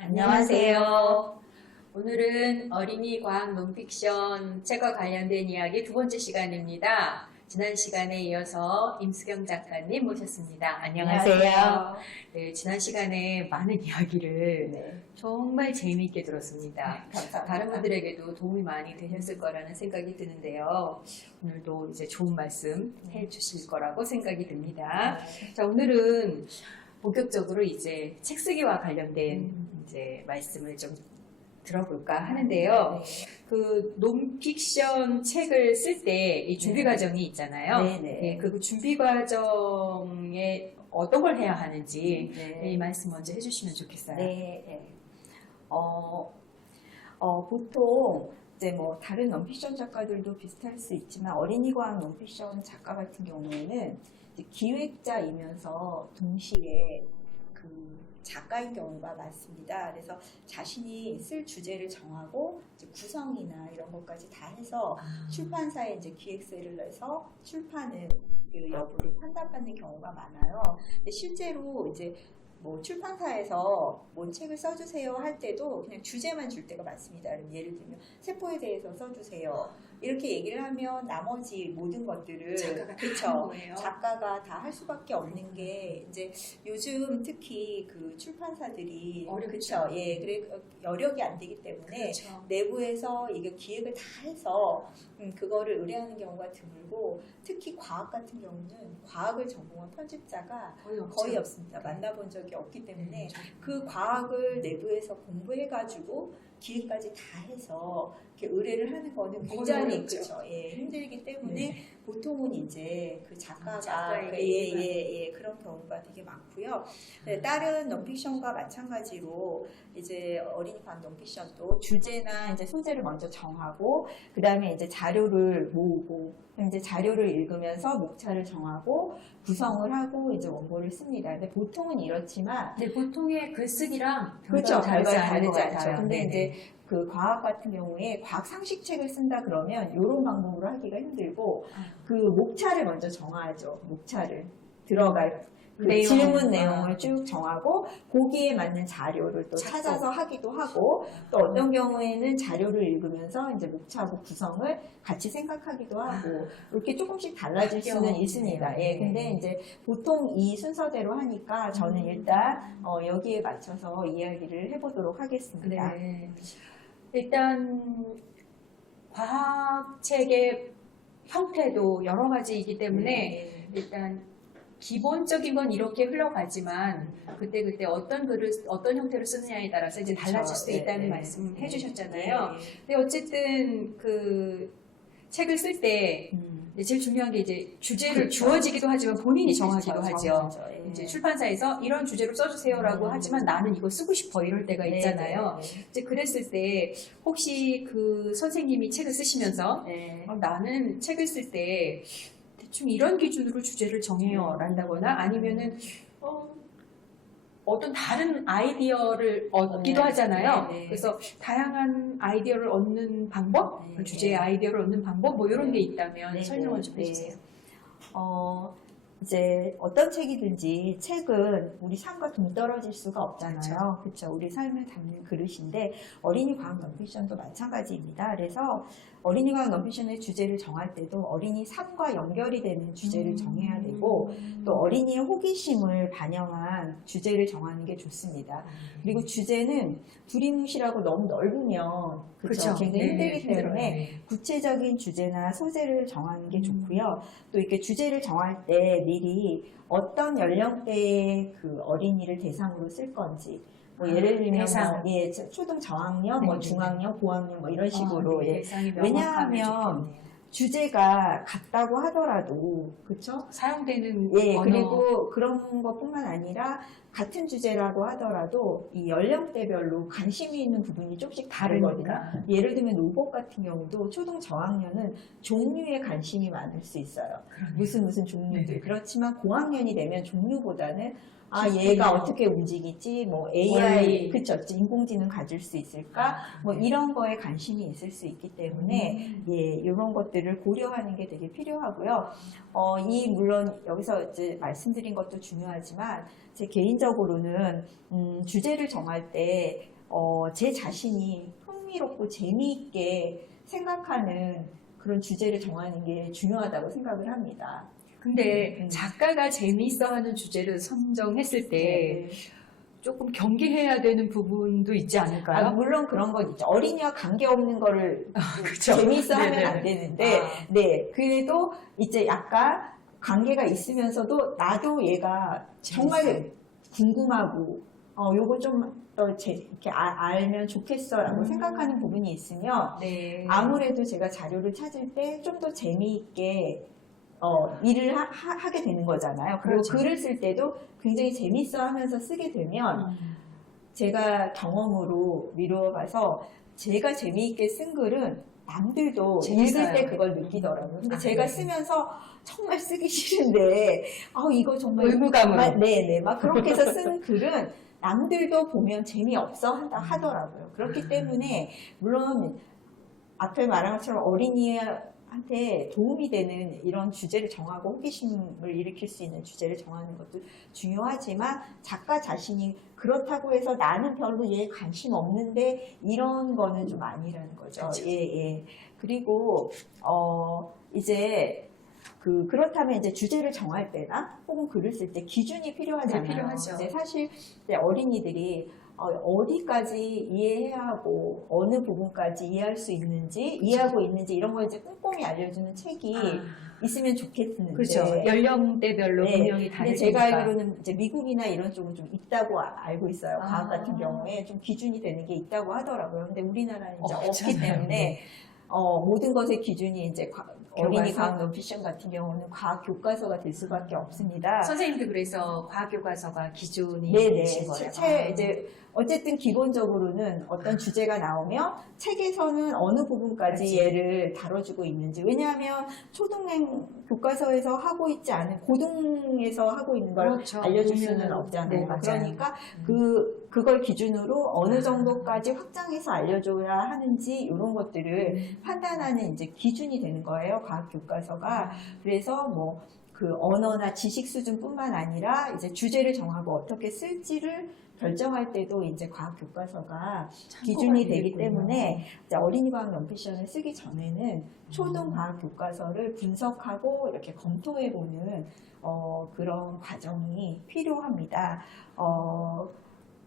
안녕하세요. 오늘은 어린이 과학 논픽션 책과 관련된 이야기 두 번째 시간입니다. 지난 시간에 이어서 임수경 작가님 모셨습니다. 안녕하세요. 네, 지난 시간에 많은 이야기를 정말 재미있게 들었습니다. 감사합니다. 다른 분들에게도 도움이 많이 되셨을 거라는 생각이 드는데요. 오늘도 이제 좋은 말씀 해주실 거라고 생각이 듭니다. 자, 오늘은 본격적으로 이제 책 쓰기와 관련된 이제 말씀을 좀 들어볼까 하는데요. 그 논픽션 책을 쓸 때 이 준비 과정이 있잖아요. 네, 그 준비 과정에 어떤 걸 해야 하는지 이 말씀 먼저 해주시면 좋겠어요. 보통 이제 뭐 다른 논픽션 작가들도 비슷할 수 있지만 어린이 과학 논픽션 작가 같은 경우에는 이제 기획자이면서 동시에 그 작가인 경우가 많습니다. 그래서 자신이 쓸 주제를 정하고 이제 구성이나 이런 것까지 다 해서 출판사에 이제 기획서를 내서 출판을 그 여부를 판단받는 경우가 많아요. 근데 실제로 이제 뭐 출판사에서 뭔 책을 써주세요 할 때도 그냥 주제만 줄 때가 많습니다. 예를 들면 세포에 대해서 써주세요. 이렇게 얘기를 하면 나머지 모든 것들을 작가가 다 할 수밖에 없는 게 이제 요즘 특히 그 출판사들이 어렵죠. 그래 여력이 안 되기 때문에 내부에서 이게 기획을 다 해서 그거를 의뢰하는 경우가 드물고 특히 과학 같은 경우는 과학을 전공한 편집자가 거의 없습니다. 만나본 적이 없기 때문에 그 과학을 내부에서 공부해가지고 기획까지 다 해서 이렇게 의뢰를 하는 거는 굉장히 힘들기 때문에 보통은 이제 그 작가가 그런 경우가 되게 많고요. 다른 논픽션과 마찬가지로 이제 어린이 과학 논픽션도 주제나 이제 소재를 먼저 정하고 그 다음에 이제 자료를 모으고 이제 자료를 읽으면서 목차를 정하고 구성을 하고 이제 원고를 씁니다. 근데 보통은 이렇지만 보통의 글쓰기랑 다르지 않죠. 같아요. 근데 이제 그 과학 같은 경우에 과학 상식책을 쓴다 그러면 이런 방법으로 하기가 힘들고 그 목차를 먼저 정하죠. 목차를 들어갈 그 질문 내용을 쭉 정하고 거기에 맞는 자료를 또 찾아서 하기도 하고 또 어떤 경우에는 자료를 읽으면서 이제 목차하고 구성을 같이 생각하기도 하고 이렇게 조금씩 달라질 수는 있습니다. 근데 이제 보통 이 순서대로 하니까 저는 일단 여기에 맞춰서 이야기를 해보도록 하겠습니다. 일단 과학책의 형태도 여러 가지이기 때문에 일단 기본적인 건 이렇게 흘러가지만 그때 어떤 글을 어떤 형태로 쓰느냐에 따라서 이제 달라질 수도 있다는 말씀 해주셨잖아요. 근데 어쨌든 그 책을 쓸 때 제일 중요한 게 이제 주제를 주어지기도 하지만 본인이 정하기도 하죠. 이제 출판사에서 이런 주제로 써주세요라고 하지만 나는 이거 쓰고 싶어 이럴 때가 있잖아요. 이제 그랬을 때 혹시 그 선생님이 책을 쓰시면서 나는 책을 쓸 때 대충 이런 기준으로 주제를 정해요 ran다거나 아니면은 어떤 다른 아이디어를 얻기도 하잖아요. 그래서 다양한 아이디어를 얻는 방법, 주제의 아이디어를 얻는 방법 뭐 이런 게 있다면 설명을 좀 해주세요. 이제 어떤 책이든지 책은 우리 삶과 동떨어질 수가 없잖아요. 그렇죠. 우리 삶을 담는 그릇인데 어린이 과학 논픽션도 마찬가지입니다. 그래서 어린이 과학 논픽션의 주제를 정할 때도 어린이 삶과 연결이 되는 주제를 정해야 되고 또 어린이의 호기심을 반영한 주제를 정하는 게 좋습니다. 그리고 주제는 두리뭉실하고 너무 넓으면 굉장히 힘들기 때문에 구체적인 주제나 소재를 정하는 게 좋고요. 또 이렇게 주제를 정할 때 미리 어떤 연령대의 그 어린이를 대상으로 쓸 건지 뭐 예를 들면 초등 저학년, 뭐 중학년, 고학년 뭐 이런 식으로 왜냐하면 주제가 같다고 하더라도 그렇죠? 사용되는 그리고 그런 것뿐만 아니라 같은 주제라고 하더라도 이 연령대별로 관심이 있는 부분이 조금씩 다르거든요. 예를 들면 로봇 같은 경우도 초등 저학년은 종류에 관심이 많을 수 있어요. 무슨 종류들. 그렇지만 고학년이 되면 종류보다는 얘가 어떻게 움직이지, 뭐 AI, 인공지능 가질 수 있을까, 뭐 이런 거에 관심이 있을 수 있기 때문에 이런 것들 것들을 고려하는 게 되게 필요하고요. 물론 여기서 이제 말씀드린 것도 중요하지만 제 개인적으로는 주제를 정할 때 제 자신이 흥미롭고 재미있게 생각하는 그런 주제를 정하는 게 중요하다고 생각을 합니다. 근데 작가가 재미있어하는 주제를 선정했을 때 네. 조금 경계해야 되는 부분도 있지 않을까요? 물론 그런 건 있죠. 어린이와 관계없는 거를 그쵸. 재미있어 하면 네네. 안 되는데, 네. 그래도 이제 약간 관계가 있으면서도 나도 얘가 정말 궁금하고, 요거 좀 더 이렇게 알면 좋겠어라고 생각하는 부분이 있으면, 네. 아무래도 제가 자료를 찾을 때 좀 더 재미있게 일을 하게 되는 거잖아요. 그리고 그렇죠. 글을 쓸 때도 굉장히 재밌어 하면서 쓰게 되면 제가 경험으로 미루어봐서 제가 재미있게 쓴 글은 남들도 재밌어요. 읽을 때 그걸 느끼더라고요. 근데 제가 네. 쓰면서 정말 쓰기 싫은데 이거 정말 의무감으로. 네네 막 그렇게 해서 쓴 글은 남들도 보면 재미없어 하더라고요. 그렇기 때문에 물론 앞에 말한 것처럼 어린이한테 도움이 되는 이런 주제를 정하고 호기심을 일으킬 수 있는 주제를 정하는 것도 중요하지만 작가 자신이 그렇다고 해서 나는 별로 얘에 관심 없는데 이런 거는 좀 아니라는 거죠. 그렇죠. 예. 그리고 이제 그렇다면 이제 주제를 정할 때나 혹은 글을 쓸 때 기준이 필요하잖아요. 네, 필요하죠. 근데 사실 이제 어린이들이 어디까지 이해해야 하고 어느 부분까지 이해할 수 있는지 이해하고 있는지 이런 걸 이제 꼼꼼히 알려주는 책이 있으면 좋겠는데 그렇죠. 연령대별로 네. 분명히 근데 다르니까. 제가 알기로는 이제 미국이나 이런 쪽은 좀 있다고 알고 있어요. 과학 아. 같은 경우에 좀 기준이 되는 게 있다고 하더라고요. 근데 우리나라는 이제 없기 없잖아요. 때문에 네. 모든 것의 기준이 이제 어린이 교과서? 과학 논피션 같은 경우는 과학 교과서가 될 수밖에 없습니다. 선생님도 그래서 과학 교과서가 기준이 네네. 되신 거예요. 이제 어쨌든 기본적으로는 어떤 주제가 나오면 책에서는 어느 부분까지 그렇지. 얘를 다뤄주고 있는지. 왜냐하면 초등생 교과서에서 하고 있지 않은 고등에서 하고 있는 걸 그렇죠. 알려줄 수는 보면은, 없잖아요. 네, 맞아요. 그러니까 그걸 기준으로 어느 정도까지 확장해서 알려줘야 하는지 이런 것들을 판단하는 이제 기준이 되는 거예요. 과학 교과서가. 그래서 뭐 그 언어나 지식 수준뿐만 아니라 이제 주제를 정하고 어떻게 쓸지를 결정할 때도 이제 과학 교과서가 기준이 되기 때문에 이제 어린이 과학 논피션을 쓰기 전에는 초등 과학 교과서를 분석하고 이렇게 검토해보는 그런 과정이 필요합니다.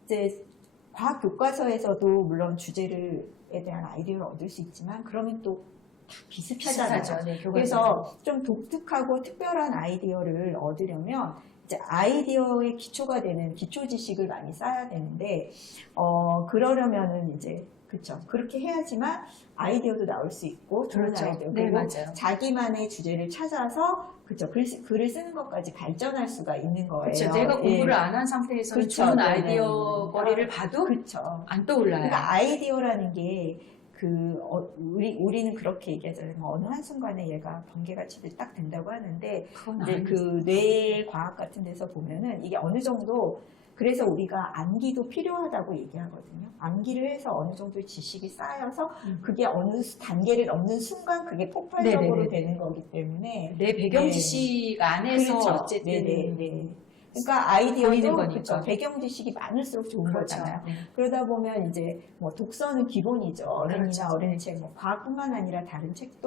이제 과학 교과서에서도 물론 주제에 대한 아이디어를 얻을 수 있지만 그러면 또 비슷하잖아요. 비슷하죠. 네, 교과서. 그래서 좀 독특하고 특별한 아이디어를 얻으려면 이제 아이디어의 기초가 되는 기초 지식을 많이 쌓아야 되는데 그러려면은 이제 그렇죠. 그렇게 해야지만 아이디어도 나올 수 있고 좋은 그렇죠. 아이디어 네, 그리고 맞아요. 자기만의 주제를 찾아서 그렇죠. 글을 쓰는 것까지 발전할 수가 있는 거예요. 그렇죠. 내가 예. 공부를 안 한 상태에서는 그쵸. 좋은 네네. 아이디어 거리를 봐도 그렇죠. 안 떠올라요. 그러니까 아이디어라는 게 우리는 그렇게 얘기하잖아요. 뭐 어느 한순간에 얘가 번개가 치듯 딱 된다고 하는데 그건 이제 아니죠. 그 뇌 과학 같은 데서 보면은 이게 어느 정도 그래서 우리가 암기도 필요하다고 얘기하거든요. 암기를 해서 어느 정도 지식이 쌓여서 그게 어느 단계를 넘는 순간 그게 폭발적으로 네네네. 되는 거기 때문에 내 배경 네. 지식 안에서 그렇죠. 어쨌든 네네네. 그러니까 보이는 아이디어도 거니까. 그렇죠. 배경 지식이 많을수록 좋은 그렇죠. 거잖아요. 네. 그러다 보면 이제 뭐 독서는 기본이죠. 어린이나 그렇죠. 어린이책, 뭐 과학뿐만 아니라 다른 책도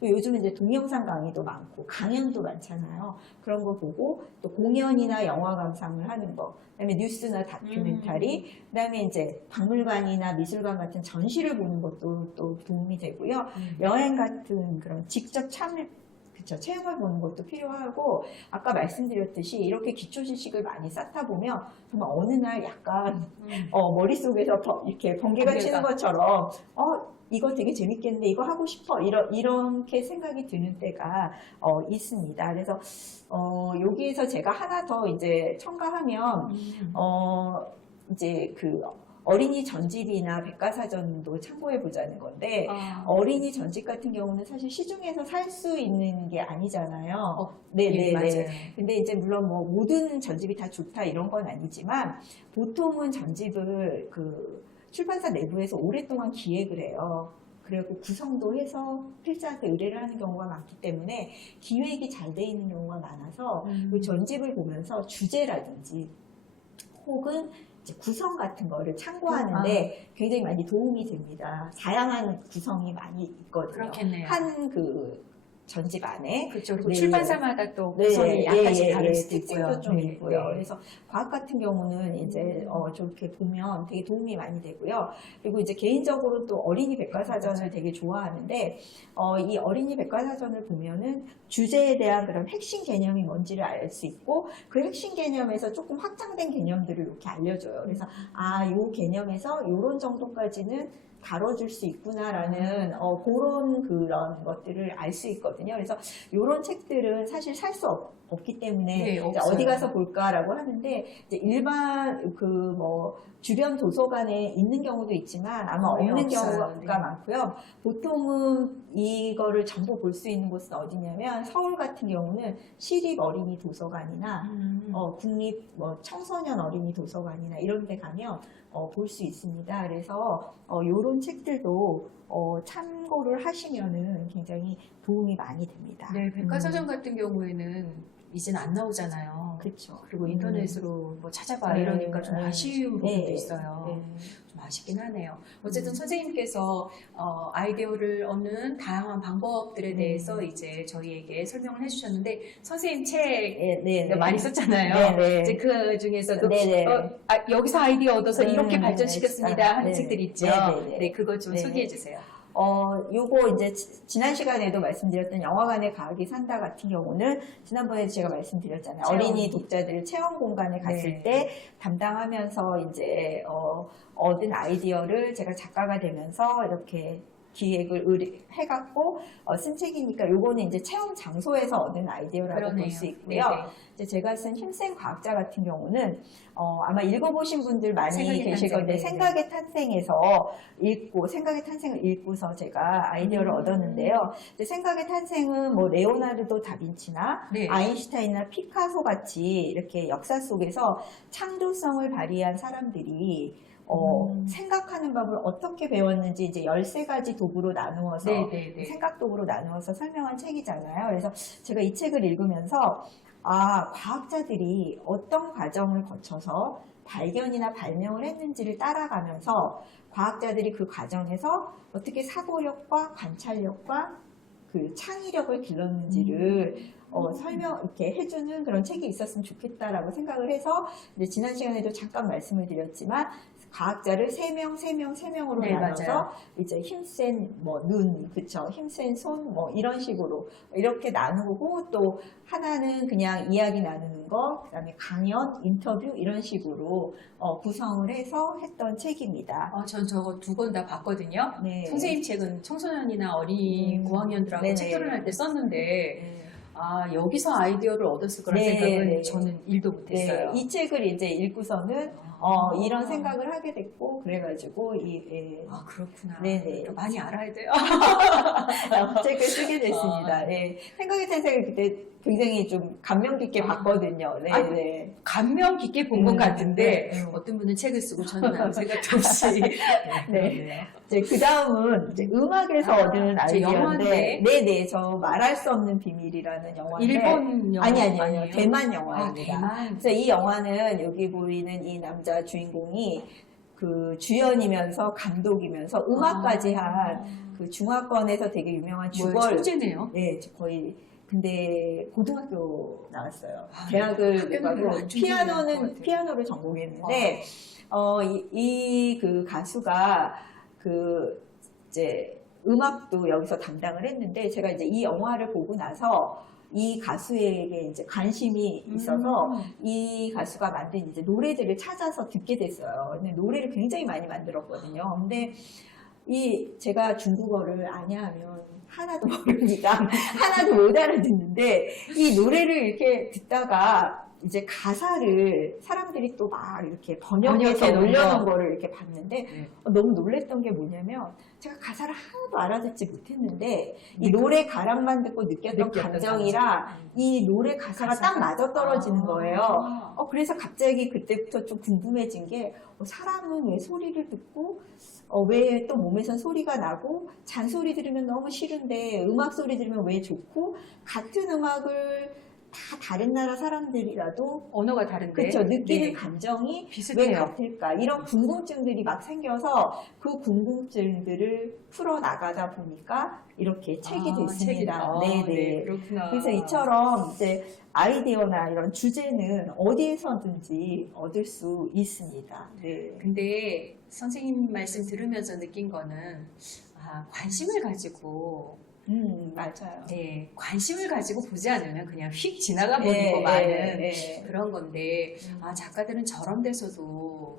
또 요즘은 이제 동영상 강의도 많고 강연도 많잖아요. 그런 거 보고 또 공연이나 영화 감상을 하는 거, 그다음에 뉴스나 다큐멘터리, 그다음에 이제 박물관이나 미술관 같은 전시를 보는 것도 또 도움이 되고요. 여행 같은 그런 직접 그쵸, 체험을 보는 것도 필요하고 아까 말씀드렸듯이 이렇게 기초 지식을 많이 쌓다 보면 정말 어느 날 약간 머릿속에서 이렇게 번개가 치는 것처럼 이거 되게 재밌겠는데 이거 하고 싶어 이렇게 생각이 드는 때가 있습니다. 그래서 여기에서 제가 하나 더 이제 첨가하면 이제 그 어린이 전집이나 백과사전도 참고해 보자는 건데 어린이 전집 같은 경우는 사실 시중에서 살 수 있는 게 아니잖아요. 네, 맞아요. 근데 이제 물론 뭐 모든 전집이 다 좋다 이런 건 아니지만 보통은 전집을 그 출판사 내부에서 오랫동안 기획을 해요. 그리고 구성도 해서 필자한테 의뢰를 하는 경우가 많기 때문에 기획이 잘 돼 있는 경우가 많아서 그 전집을 보면서 주제라든지 혹은 이제 구성 같은 거를 참고하는데 굉장히 많이 도움이 됩니다. 다양한 구성이 많이 있거든요. 그렇겠네요. 한 그 전집 안에. 그렇죠. 그리고 네. 출판사마다 또 네, 구성이 약간씩 다를 수도 특징도 있고요. 좀 네, 있고요. 네. 그래서 과학 같은 경우는 이제 저렇게 보면 되게 도움이 많이 되고요. 그리고 이제 개인적으로 또 어린이 백과사전을 되게 좋아하는데 이 어린이 백과사전을 보면은 주제에 대한 그런 핵심 개념이 뭔지를 알 수 있고 그 핵심 개념에서 조금 확장된 개념들을 이렇게 알려줘요. 그래서 요 개념에서 요런 정도까지는 다뤄줄 수 있구나라는 그런 그런 것들을 알 수 있거든요. 그래서 이런 책들은 사실 살 수 없기 때문에 네, 이제 없어요. 어디 가서 볼까라고 하는데 이제 일반 그 뭐 주변 도서관에 있는 경우도 있지만 아마 거의 없는 없어요. 경우가 네. 많고요. 보통은 이거를 전부 볼 수 있는 곳은 어디냐면 서울 같은 경우는 시립 어린이 도서관이나 국립 뭐 청소년 어린이 도서관이나 이런 데 가면 볼 수 있습니다. 그래서 이런 책들도 참고를 하시면은 굉장히 도움이 많이 됩니다. 네, 백과사전 같은 경우에는 이제는 안 나오잖아요. 그렇죠. 그리고 인터넷으로 뭐 찾아봐 네, 이러니까 좀 네. 아쉬운 부분도 네, 있어요. 네. 좀 아쉽긴 하네요. 어쨌든 선생님께서 아이디어를 얻는 다양한 방법들에 대해서 이제 저희에게 설명을 해주셨는데 선생님 책 네. 많이 썼잖아요. 네. 이제 그 중에서도 네. 여기서 아이디어 얻어서 이렇게 발전시켰습니다 하는 네. 책들이 있죠. 네. 네, 그거 좀 네. 소개해 주세요. 요거 이제 지난 시간에도 말씀드렸던 영화관에 과학이 산다 같은 경우는 지난번에 제가 말씀드렸잖아요. 체험. 어린이 독자들 체험 공간에 갔을 네. 때 담당하면서 이제 얻은 아이디어를 제가 작가가 되면서 이렇게 기획을 해갖고 쓴 책이니까 요거는 이제 체험 장소에서 얻은 아이디어라고 볼 수 있고요. 네네. 이제 제가 쓴 힘센 과학자 같은 경우는 아마 읽어보신 분들 많이 생각의 계실 탄생, 건데 네. 생각의 탄생에서 생각의 탄생을 읽고서 제가 아이디어를 얻었는데요. 이제 생각의 탄생은 뭐 레오나르도 다빈치나 네. 아인슈타인이나 피카소 같이 이렇게 역사 속에서 창조성을 발휘한 사람들이 생각하는 법을 어떻게 배웠는지 이제 13가지 도구로 나누어서 네네네. 생각 도구로 나누어서 설명한 책이잖아요. 그래서 제가 이 책을 읽으면서 과학자들이 어떤 과정을 거쳐서 발견이나 발명을 했는지를 따라가면서 과학자들이 그 과정에서 어떻게 사고력과 관찰력과 그 창의력을 길렀는지를 이렇게 해주는 그런 책이 있었으면 좋겠다라고 생각을 해서 이제 지난 시간에도 잠깐 말씀을 드렸지만 과학자를 3명으로 네, 나눠서 맞아요. 이제 힘센 눈, 그쵸? 힘센 손, 이런 식으로 이렇게 나누고 또 하나는 그냥 이야기 나누는 거, 그다음에 강연, 인터뷰 이런 식으로 구성을 해서 했던 책입니다. 전 저거 2권 다 봤거든요. 네. 선생님 책은 청소년이나 어린이 고학년들하고 네네. 책 토론할 때 썼는데 네. 여기서 아이디어를 얻었을 거라는 네, 생각은 네. 저는 일도 못했어요. 이 책을 이제 읽고서는 이런 생각을 하게 됐고 그래가지고 그렇구나. 네네. 많이 알아야 돼요. 책을 쓰게 됐습니다. 네. 생각의 탄생을 그때 굉장히 좀 감명 깊게 봤거든요. 네, 아니, 네. 감명 깊게 본 것 같은데 네. 어떤 분은 책을 쓰고 저는 아무 생각도 없이 네. 이제 그 다음은 이제 음악에서 얻은 저 아이디어인데, 영화인데? 네네, 저 말할 수 없는 비밀이라는 영화인데, 일본 영화 아니요, 아니에요? 대만 영화입니다. 대만. 그래서 이 영화는 여기 보이는 이 남자 주인공이 그 주연이면서 감독이면서 음악까지 한 그 중화권에서 되게 유명한 주걸, 천재네요. 네, 거의. 근데 고등학교 나왔어요. 아, 대학을 학교는 가고 별로 안 중요한 것 같아요. 피아노를 전공했는데 이 가수가 그 이제 음악도 여기서 담당을 했는데 제가 이제 이 영화를 보고 나서 이 가수에게 이제 관심이 있어서 이 가수가 만든 이제 노래들을 찾아서 듣게 됐어요. 근데 노래를 굉장히 많이 만들었거든요. 근데 제가 중국어를 아냐 하면 하나도 모릅니다. 하나도 못 알아듣는데 이 노래를 이렇게 듣다가 이제 가사를 사람들이 또 막 이렇게 번역해서 번역해 놓은 올려놓은 거. 거를 이렇게 봤는데 네. 너무 놀랬던 게 뭐냐면 제가 가사를 하나도 알아듣지 못했는데 이 네, 노래 가락만 듣고 느꼈던 느꼈던 감정이랑 이 노래 가사가 딱 맞아 떨어지는 거예요. 그래서 갑자기 그때부터 좀 궁금해진 게 사람은 왜 소리를 듣고 왜 또 몸에선 소리가 나고 잔소리 들으면 너무 싫은데 음악 소리 들으면 왜 좋고 같은 음악을 다 다른 나라 사람들이라도 언어가 다른데 그렇죠 느끼는 네. 감정이 왜 비슷해요. 같을까 이런 궁금증들이 막 생겨서 그 궁금증들을 풀어 나가다 보니까 이렇게 책이 됐습니다. 책이, 네네. 네, 그렇구나. 그래서 이처럼 이제 아이디어나 이런 주제는 어디에서든지 얻을 수 있습니다. 네. 근데 선생님 말씀 들으면서 느낀 거는 관심을 가지고 맞아요. 네, 관심을 가지고 보지 않으면 그냥 휙 지나가 버리고 마는 네. 그런 건데 작가들은 저런 데서도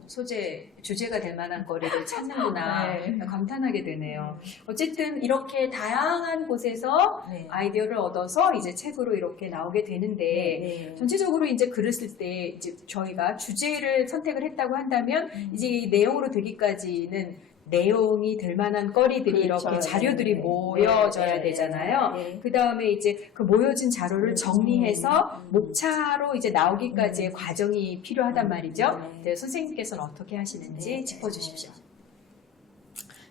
주제가 될 만한 거리를 찾는구나 네. 감탄하게 되네요. 어쨌든 이렇게 다양한 곳에서 네. 아이디어를 얻어서 이제 책으로 이렇게 나오게 되는데 네. 전체적으로 이제 글을 쓸 때 이제 저희가 주제를 선택을 했다고 한다면 이제 이 내용으로 되기까지는 내용이 될 만한 거리들이 그렇죠. 이렇게 자료들이 네. 모여져야 네. 되잖아요. 네. 그 다음에 이제 그 모여진 자료를 정리해서 음. 목차로 이제 나오기까지의 과정이 필요하단 말이죠. 네. 네, 선생님께서는 어떻게 하시는지 네. 짚어주십시오.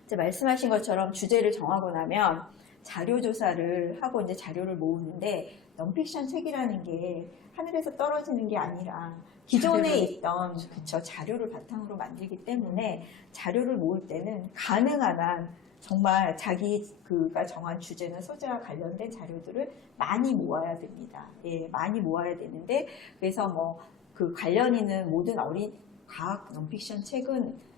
이제 말씀하신 것처럼 주제를 정하고 나면 자료 조사를 하고 이제 자료를 모으는데 넌픽션 책이라는 게 하늘에서 떨어지는 게 아니라 기존에 있던 자료를 바탕으로 만들기 때문에 자료를 모을 때는 가능한 한 정말 자기가 정한 주제나 소재와 관련된 자료들을 많이 모아야 됩니다. 예, 많이 모아야 되는데 그래서 뭐 그 관련 있는 모든 어린 과학 넌픽션 책은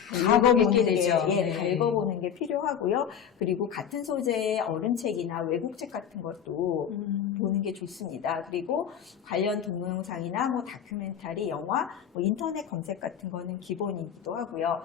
다 읽어보게 되죠. 다 읽어보는 게 필요하고요. 그리고 같은 소재의 어른책이나 외국책 같은 것도 보는 게 좋습니다. 그리고 관련 동영상이나 뭐 다큐멘터리, 영화, 뭐 인터넷 검색 같은 거는 기본이기도 하고요.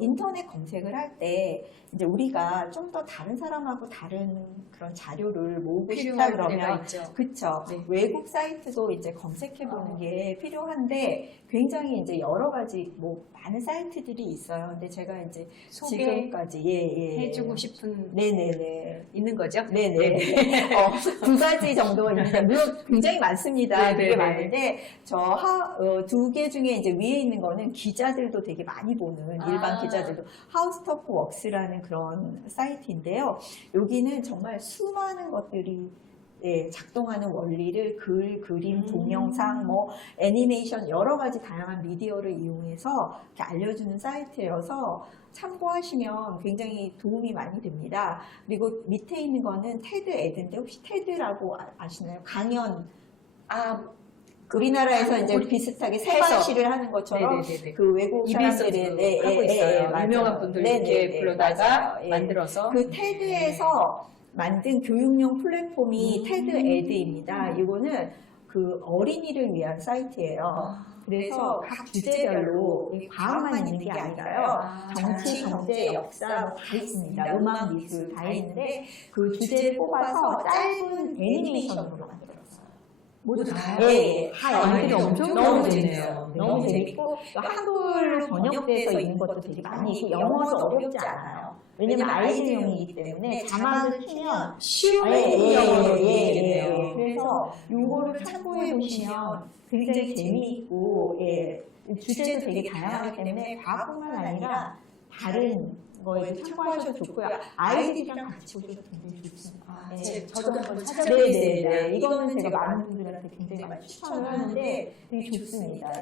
인터넷 검색을 할 때 이제 우리가 좀 더 다른 사람하고 다른 그런 자료를 모으고 싶다 그러면 그쵸. 네. 외국 사이트도 이제 검색해 보는 게 필요한데 굉장히 이제 여러 가지 뭐 많은 사이트들이 있어요. 근데 제가 이제 지금까지 해주고 싶은 네네네 있는 거죠? 네네 두 가지 정도 있는데 물론 굉장히 많습니다. 네네네. 되게 많은데 두 개 중에 이제 위에 있는 거는 기자들도 되게 많이 보는 일반 기자들도 하우스토프 웍스라는 그런 사이트인데요. 여기는 정말 수많은 것들이 작동하는 원리를 글, 그림, 동영상, 뭐 애니메이션 여러 가지 다양한 미디어를 이용해서 이렇게 알려주는 사이트여서 참고하시면 굉장히 도움이 많이 됩니다. 그리고 밑에 있는 거는 테드 에드인데 혹시 테드라고 아시나요? 강연 우리나라에서 이제 비슷하게 세관시를 하는 것처럼 그 외국 사람들이 하고 있어요. 맞아요. 유명한 분들 이렇게 불러다가 만들어서 그 테드에서 만든 교육용 플랫폼이 테드 에드입니다. 이거는 그 어린이를 위한 사이트예요. 그래서 각 주제별로 과학만 있는 게 아니라요. 정치, 경제, 역사 다 있습니다. 음악, 미술 다 있는데 그 주제를 뽑아서 짧은 애니메이션으로 만들었어요. 모두 다요? 네, 아이들이 엄청 너무 재밌네요. 재밌어요. 너무 재밌고 한글로 번역돼서 있는 것도 되게 많이 있고 영어도 어렵지 않아요. 왜냐면 아이들용이기 때문에 자막을 치면 쉬워요. 그래서 이거를 참고해 보시면 굉장히 재미있고 주제도 되게 다양하기 때문에 과학뿐만 아니라 다른 거에 참고하셔도 좋고요. 아이들이랑 같이 보셔도 굉장히 좋습니다. 저도 한번 찾아보겠습니다. 네. 이거는 제가 많은 분들한테 굉장히 많이 추천을 하는데 되게 좋습니다.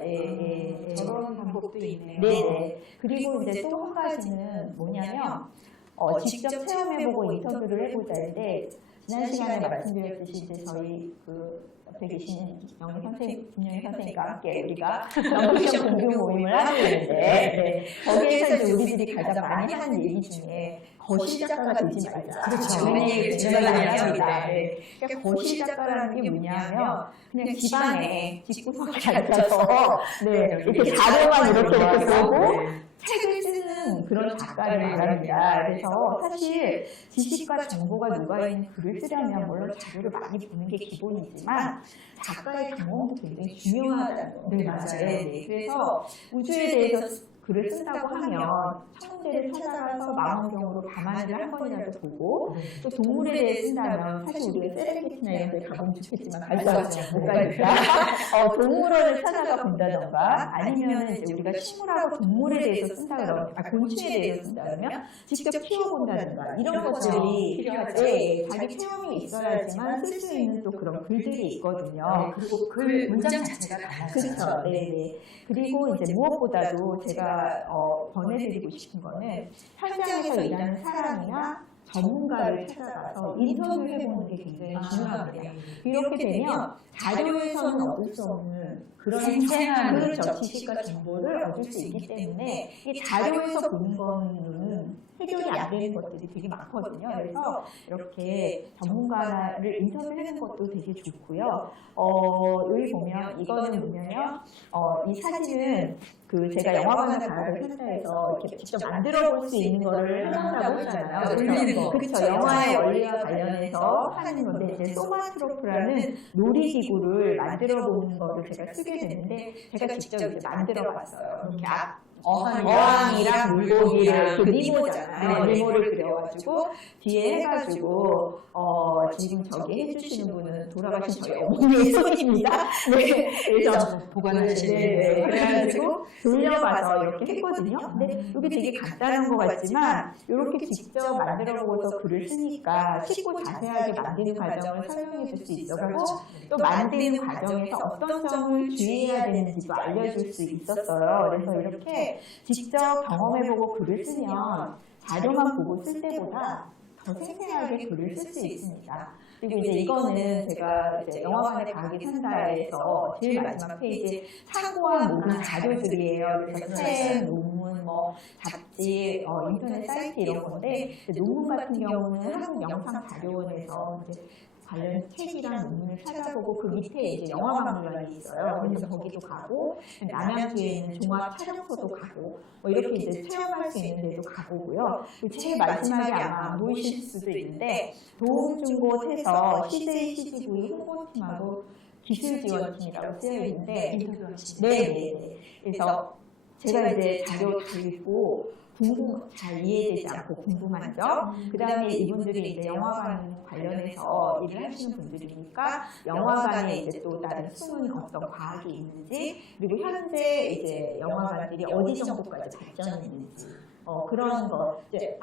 저런 방법도 있네요. 네. 그리고 이제 또 한 가지는 뭐냐면 직접 체험해보고 인터뷰를 해보자 했는데 지난 시간에 말씀드렸듯이 이제 저희 그 옆에 계신 김영희 선생님과 함께 우리가 넌픽션 공유 모임을 하고 있는데 거기에서 이제 우리들이 가장 많이 하는 얘기 중에 거실 작가가 되지 말자. 그렇죠. 그런 얘기를 정말 많이 합니다. 그러니까 거실 작가라는 게 뭐냐면 그냥 집안에 집구석에 앉아서 이렇게 자료만 이렇게 보고 책을 쓰는 그런 작가를 말합니다. 그래서 사실 지식과 정보가 녹아있는 글을 쓰려면 물론 자료를 많이 보는 게 기본이지만 작가의 경험도 굉장히 중요하다는 거. 네, 맞아요. 네. 그래서 우주에 대해서 글을 쓴다고 하면 천문대를 찾아가서 망원경으로 밤하늘을 한 번이라도 보고 또 동물에 대해 쓴다면 사실 우리가 세렝게티나 이런 데 가보면 좋겠지만 갈 수 없죠. 못 가니까 동물원을 찾아가 본다던가 아니면 이제 우리가 식물하고 동물에 대해서 쓴다 그러면 곤충에 대해서 쓴다 그러면 직접 키워본다든가 이런 것들이 필요하죠. 네, 자기 체험이 있어야지만 쓸 수 있는 또 그런 글들이 있거든요. 그리고 글 문장 자체가 달라요. 그렇죠. 네. 그리고 이제 무엇보다도 제가 권해드리고 싶은 거는 현장에서 일하는 사람이나 전문가를 찾아가서 인터뷰를 해보는 게 굉장히 중요합니다. 이렇게 되면 자료에서는 얻을 수 없는 그런 생생한 그렇죠. 지식과 정보를 얻을 수 있기 때문에 이 자료에서 보는 거는 해결이 안 되는 것들이 되게 많거든요. 그래서 이렇게 전문가를 인터뷰하는 것도 되게 좋고요. 여기 보면 이거는 뭐냐면 이 사진은 제가 영화관을 가야 센터에서 이렇게 직접 만들어 볼 수 있는 거를 해본다고 했잖아요. 돌리는 거. 그렇죠. 영화의 원리와 관련해서 하는 건데 이제 소마트로프라는 놀이기구를 만들어 보는 거를 제가 쓰게 됐는데 제가 직접 이제 만들어 봤어요. 이렇게 어항이랑 물고기를 그 니모잖아요. 니모를 그려가지고 뒤에 해가지고 지금 저기 해주시는 분은 돌아가신 저희 어머니의 손입니다. 네, 그래서 보관하시는. 네, 그래가지고 돌려봐서 이렇게 했거든요. 근데 이게 되게 간단한 것 같지만 이렇게 직접 만들어보고서 글을 쓰니까 쉽고 자세하게 만드는 과정을 설명해 줄 수 있어가지고 또 만드는 과정에서 어떤 점을 주의해야 되는지도 알려줄 수 있었어요. 그래서 이렇게 직접 경험해보고 글을 쓰면 자료만 보고 쓸 때보다 더 생생하게 글을 쓸 수 있습니다. 그리고 이제 이거는 제가 이제 영화관에 가기 산다에서 제일 마지막 페이지에 참고한 모든 자료들이에요. 그래서 책, 논문, 잡지, 인터넷 사이트 이런 건데 논문 같은 경우는 한국영상자료원에서 이제 관련 책이랑 논문을 찾아보고 그 밑에 이제 영화박물관이 있어요. 그래서 거기도 가고 남양주에 있는 종합촬영소도 가고 이렇게 이제 체험할 수 있는 데도 가보고요. 제일 마지막에 아마 안 보이실 수도 있는데 도움중고에서 CJ CGV 홍보팀하고 기술지원팀이라고 쓰여 있는데 네네네. 그래서 제가 이제 자료 다 읽고 잘 이해되지 않고 궁금한 점, 그 다음에 이분들이 이제 영화관 관련해서 일을 하시는 분들이니까 영화관에 이제 또 다른 숨은 어떤 과학이 있는지, 그리고 현재 이제 영화관들이 어디 정도까지 발전했는지, 그런 것, 이제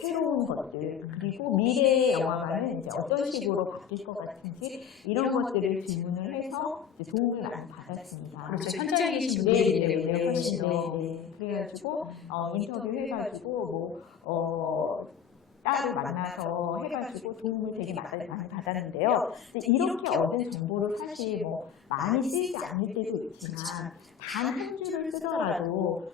새로운 것들, 그리고 미래의 영화관은 이제 어떤 식으로 바뀔 것 같은지, 이런 것들을 질문을 해서 이제 도움을 많이 받았습니다. 그렇죠. 현장에 계신 분들이기 때문에 훨씬 더. 그래가지고, 인터뷰 해가지고, 따로 만나서 해가지고 도움을 되게 많이 받았는데요. 이렇게 얻은 정보를 사실 많이 쓰이지 않을 때도 있지만, 단 한 줄을 쓰더라도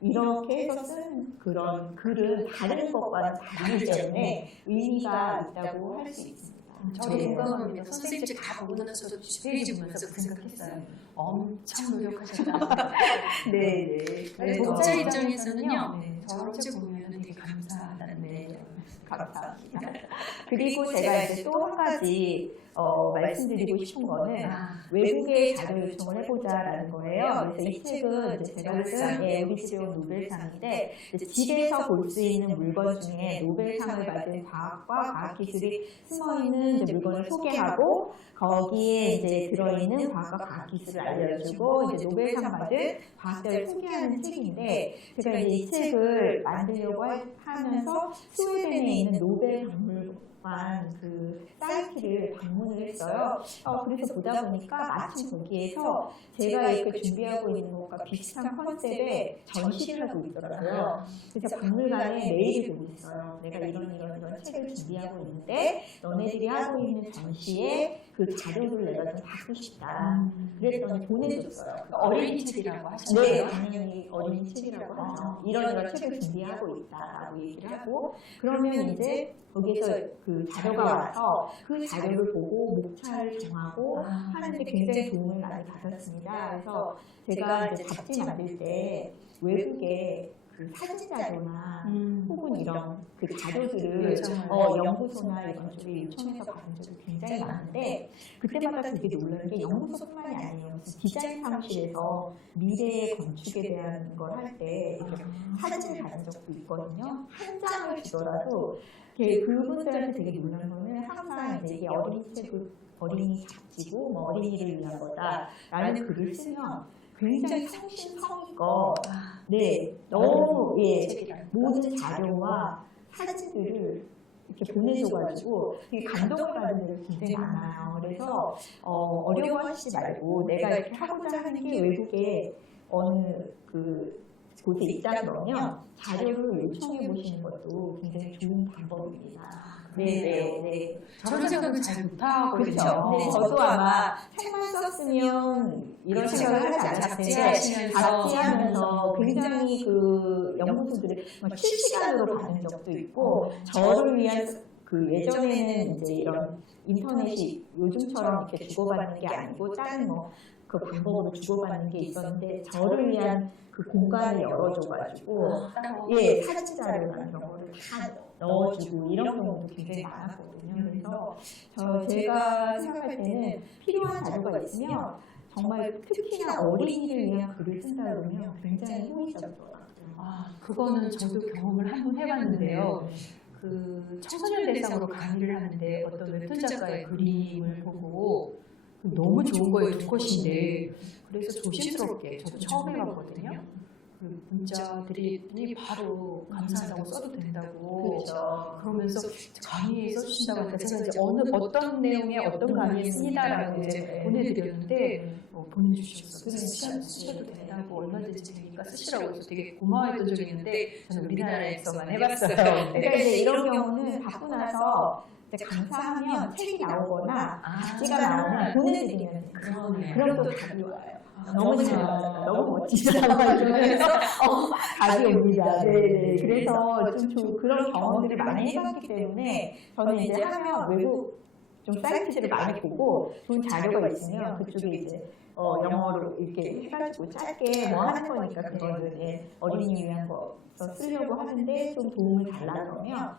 이렇게 해서 쓴 그런 글은 다른 것과는 다르기 때문에 의미가 있다고 할 수 있습니다. 저도 공감합니다. 선생님 책 다 보고 나서 10페이지 보면서 그 생각했어요. 엄청 노력하셨다. 네. 독자 입장에서는요, 저런 책 보면 되게 감사하다는데. 감사합니다. 그리고 제가 이제 또 한 가지 말씀드리고 싶은 거는 외국에 자료 요청을 해보자라는 거예요. 그래서 이 책은 이제 제가 쓴 우리 집에 온 노벨상인데 집에서 볼 수 있는 물건 중에 노벨상을 받은 과학과 과학기술이 숨어있는 이제 물건을 소개하고 거기에 이제 들어있는 과학과 과학기술을 알려주고 이제 노벨상 받은 과학자를 소개하는 책인데 제가 이제 이 책을 만들려고 하면서 스웨덴에 있는 노벨 박물관 그 사이트를 방문을 했어요. 그래서 보다 보니까 마침 거기에서 제가 이렇게 준비하고 있는 것과 비슷한 컨셉의 전시를 하고 있더라고요. 그래서 박물관에 메일을 보냈어요. 내가 이런 책을 준비하고 있는데 너네들이 하고 있는 전시에 그 자료를 내가 좀 받고 싶다. 그랬더니 보내줬어요. 어린이 책이라고 하셨나요? 네, 당연히 어린이 책이라고 하죠. 이런 책을 준비하고 있다라고 얘기를 하고 그러면 이제 거기에서 그 자료가 와서 그 자료를 보고 목차를 정하고 하는데 굉장히 도움을 많이 받았습니다. 그래서 제가 이제 잡지 만들 때 외국에 그 사진 자료나 혹은 이런 그 자료들을 연구소나 이런 쪽에 요청해서 받은 적이 굉장히 많은데 그때마다 되게 놀라는 게 연구소뿐만이 아니에요. 무슨 디자인 사무실에서 미래의 건축에 대한 걸 할 때 사진을 받은 적도 있거든요. 한 장을 주더라도 그분들한테 되게 놀란 거는 항상 이제 이게 어린이 잡지고 뭐 어린이를 위한 거다라는 글을 쓰면 굉장히 성심성의껏 너무 모든 자료와 사진들을 이렇게 보내줘가지고 되게 감동을 받는 데가 굉장히 많아요. 그래서 어려워하시지 말고 내가 이렇게 하고자 하는 게 외국에 어느 곳에 있다 그러면 자료를 요청해 보시는 것도 굉장히 좋은 방법입니다. 네네. 저런 생각은 잘 못하거든요. 그렇죠. 근데 저도 아마 책만 썼으면 이런 생각을 하지 않았을 때 잡지하면서 굉장히 그 연구소들을 실시간으로 받은 적도 있고 저를 위한 그 예전에는 이제 이런 인터넷이 요즘처럼 이렇게 주고받는 게 아니고 다른 그 방법으로 주고받는 게 있었는데 저를 위한 그 공간을 열어줘가지고 사진 자료나 이런 거를 다 넣어주고 이런 경우도 굉장히 많았거든요. 그래서 제가 생각할 때는 필요한 자료가 있으면 정말 특히나 어린이를 위한 글을 쓴다 그러면 굉장히 호의적이더라고요. 그거는 저도 경험을 한번 해봤는데요. 그 청소년 대상으로 강의를 하는데 어떤 웹툰 작가의 그림을 보고 너무 좋은 거예요, 두 컷인데. 그래서 조심스럽게 저도 처음 해봤거든요. 그 문자들이 바로 감사하다고 써도 된다고. 그렇죠. 그러면서 강의에 써주신다고 하니까 제가 이제 어떤 내용의 어떤 강의에 씁니다라고 이제 보내드렸는데 보내주셨어요. 그래서 쓰셔도 된다고 얼마든지 되니까 쓰시라고 해서 되게 고마워했던 적이 있는데 저는 우리나라에서만 해봤어요. 그러니까 이제 이런 경우는 받고 나서 이제 감사하면 책이 나오거나 잡지가 나오면 보내드리면 그럼 또 답이 와요. 너무 잘 받았다. 너무 멋지다고 하시면서 답이 옵니다. 네네. 그래서 좀 그런 경험들을 많이 해봤기 때문에 저는 이제 하면 외국 좀 사이트들을 많이 보고 좋은 자료가 있으면 그쪽에 이제 영어로 이렇게 해가지고 짧게 하는 거니까 그거는 어린이 위한 거 쓰려고 하는데 좀 도움을 달라 그러면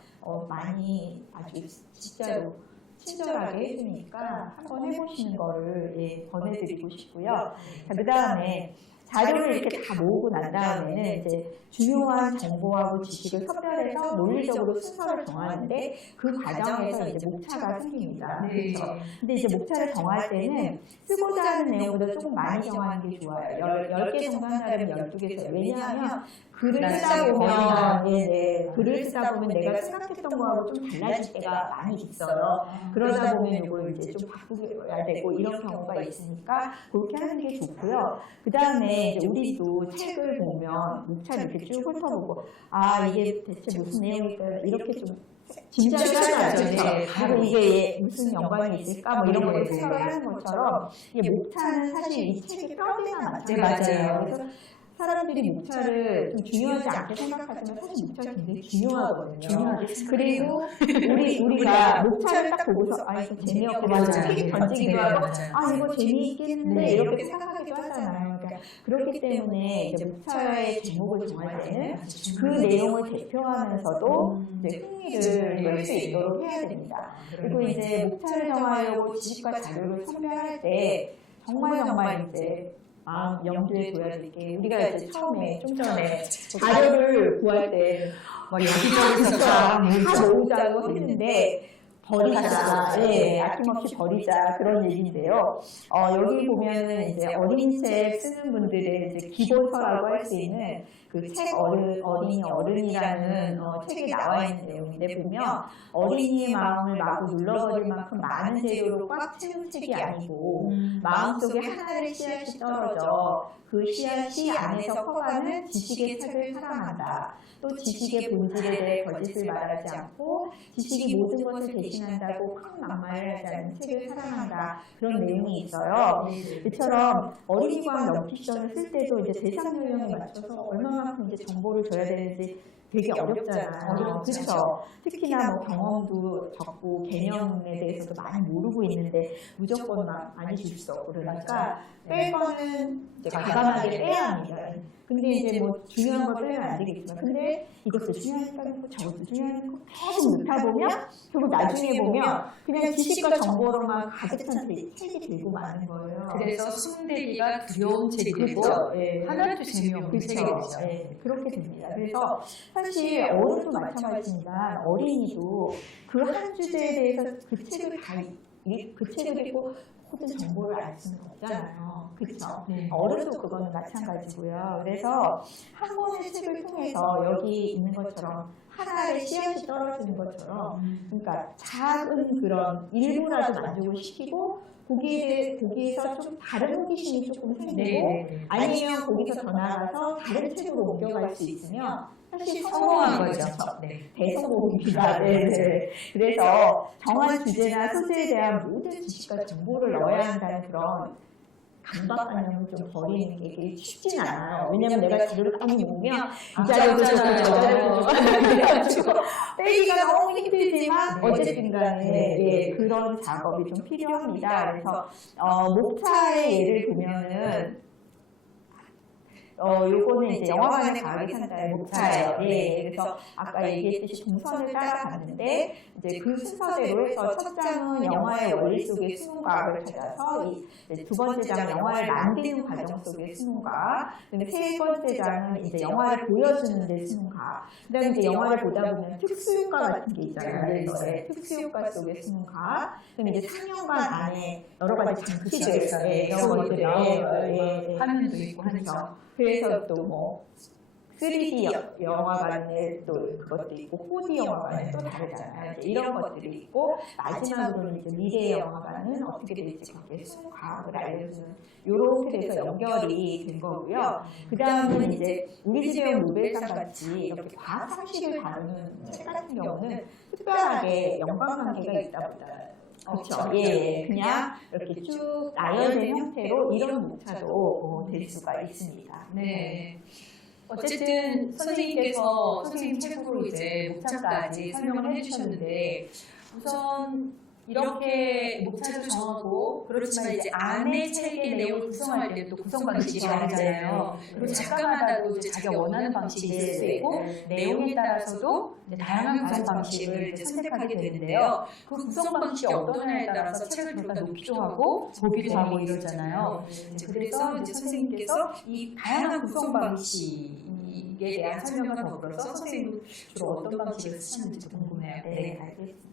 많이 아주 진짜로 친절하게 해주니까 한번 해보시는 거를 권해드리고 싶고요. 그 다음에 자료를 이렇게 다 모으고 난 다음에는 이제 중요한 정보하고 지식을 선별해서 논리적으로 순서를 정하는데 그 과정에서 이제 목차가 생깁니다. 그렇죠? 근데 이제 목차를 정할 때는 쓰고자 하는 내용보다 조금 많이 정하는 게 좋아요. 10개 정도 한다면 12개. 왜냐하면 글을 쓰다 보면 글을 쓰다 보면 내가 생각했던 거하고 좀 달라질 때가 많이 있어요. 그러다 보면 이걸 이제 좀 바꾸어야 되고 이런 경우가 있으니까 그렇게 하는 게 좋고요. 그 다음에 이제 우리도 책을 보면 목차를 이렇게 쭉 훑어보고 이게 대체 무슨 내용일까 이렇게 좀 짐작을 하잖아요. 그리고 이게 무슨 연관이 있을까 이런 거를 생각을 하는 것처럼 이게 목차는 사실 이 책의 뼈대나 마찬가지예요. 그래서 사람들이 목차를 좀 중요하지 않게 생각하지만 사실 목차가 굉장히 중요하거든요. 그리고 우리가 목차를 딱 보고서 이거 재미없게 책이 던지기도 하고 이거 재미있겠는데 이렇게 생각하기도 하잖아요. 그러니까 그렇기 때문에 이제 목차의 제목을 정할 때는 그 내용을 대표하면서도 이제 흥미를 끌 수 있도록 해야 됩니다. 그리고 이제 목차를 정하려고 지식과 자료를 선별할 때 정말 이제 염두에 둬야 될 게 우리가 이제 처음에 좀 전에 자료를 구할 때 여기저기서 다 모으자고 했는데 버리자, 아낌없이 버리자 그런 얘기인데요. 여기 보면은 이제 어린이책 쓰는 분들의 이제 기본서라고 할 수 있는 그 책 어린이라는 책에 나와 있는 내용인데 보면 어린이의 마음을 마구 눌러버릴 만큼 많은 재료로 꽉 채운 책이 아니고 마음속에 하나의 씨앗이 떨어져 그 씨앗이 안에서 커가는 지식의 책을 사랑한다. 또 지식의 본질에 대해 거짓을 말하지 않고 지식이 모든 것을 대신한다고 큰 막말을 하지 않는 책을 사랑한다. 그런 내용이 있어요. 이처럼 어린이과학 넌피션을 쓸 때도 이제 대상 연령에 맞춰서 얼마만큼 이제 정보를 줘야 되는지 되게 어렵잖아요. 어렵죠. 그렇죠. 특히나 뭐 경험도 적고 개념에 대해서도 많이 모르고 있는데 무조건 막 많이 줄 수 없고 그러니까 뺄 거는 이제 과감하게 빼야 합니다. 근데 이제 뭐 중요한 걸 빼면 안 되겠지만 근데 이것도 중요하니까 뭐 저것도 중요하니까 계속 넣다 보면 결국 나중에 보면 그냥 지식과 정보로만 가득 찬 책이 들고 마는 거예요. 그래서 숨대기가 두려운 책이 되고 예. 하나도 재미없는 책이 되죠. 예, 그렇게 됩니다. 그래서 사실 어른도 마찬가지지만 어린이도 그 한 주제에 대해서 그 책을 그 책을 읽고 모든 정보를 알 수는 없잖아요. 그렇죠? 네. 어른도 그거는 마찬가지고요. 그래서 한 권의 책을 통해서 여기 있는 것처럼 하나의 씨앗이 떨어지는 것처럼 그러니까 작은 그런 일부라도 만족을 시키고 거기에서 좀 다른 호기심이 조금 생기고 네. 아니면 거기서 더 나아가서 다른 책으로 옮겨갈 수 있으면 사실 성공한 성공한 거죠. 거죠. 네. 대성공입니다. 네. 그래서 정한 주제나 소재에 대한 모든 지식과 정보를 넣어야 한다는 그런 강박관념을 좀 버리는 게 되게 쉽진 않아요. 왜냐면 내가 자료를 많이 모으면 이 자료도 좋고 저 자료도 좋고 그래가지고 빼기가 너무 힘들지만 어쨌든 간에 예, 그런 작업이 좀 필요합니다. 그래서 목차의 예를 보면은 요거는 이제 영화관에 가게 산다의 목차예요. 네. 그래서 아까 얘기했듯이 동선을 따라갔는데 이제 그 순서대로 해서 첫 장은 영화의 원리 속의 수문과학을 찾아서 두 번째 장은 영화를 만드는 과정 속의 수문과학, 그다음에 세 번째 장은 이제 영화를 보여주는 데 수문과학, 그다음에 이제 영화를 보다 보면 특수효과 같은 게 있잖아요. 그래서 특수효과 속의 수문과학, 그다음에 이제 상영관 안에 여러 가지 장치들, 이런 것들이 화면도 있고 그렇죠. 하죠. 그래서 또 뭐 3D 영화관에 또 그것도 있고 4D 영화관은 또 다르잖아요. 이제 이런 것들이 있고 마지막으로는 이제 미래 영화관은 어떻게 될지 거기에 수과학을 알려주는 이렇게 돼서 연결이 된 거고요. 그 다음은 이제 우리 집에 온 노벨상 같이 이렇게 과학 상식을 다루는 책 같은 경우는 특별하게 연관관계가 있다 보다. 그렇죠. 예, 그냥 이렇게 쭉 나열된 형태로 이런 목차도 될 수가 있습니다. 네. 어쨌든 선생님께서 선생님 책으로 이제 목차까지 설명을 해주셨는데 우선 이렇게 목차도 정하고 그렇지만 이제 안에 책의 내용을 구성할 때 또 구성 방식이 다르잖아요. 그리고 작가마다도 이제 자기가 원하는 방식이 있을 수 있고 내용에 따라서도 다양한 구성 방식을 이제 선택하게 되는데요. 그 구성 방식이 어떠냐에 따라서 책을 저희가 높이도 하고 보기도 하고 이러잖아요. 이제 그래서 이제 선생님께서 이 다양한 구성 방식에 대한 설명을 더불어서 선생님은 주로 어떤 방식을 쓰시는지 궁금해요. 네, 알겠습니다.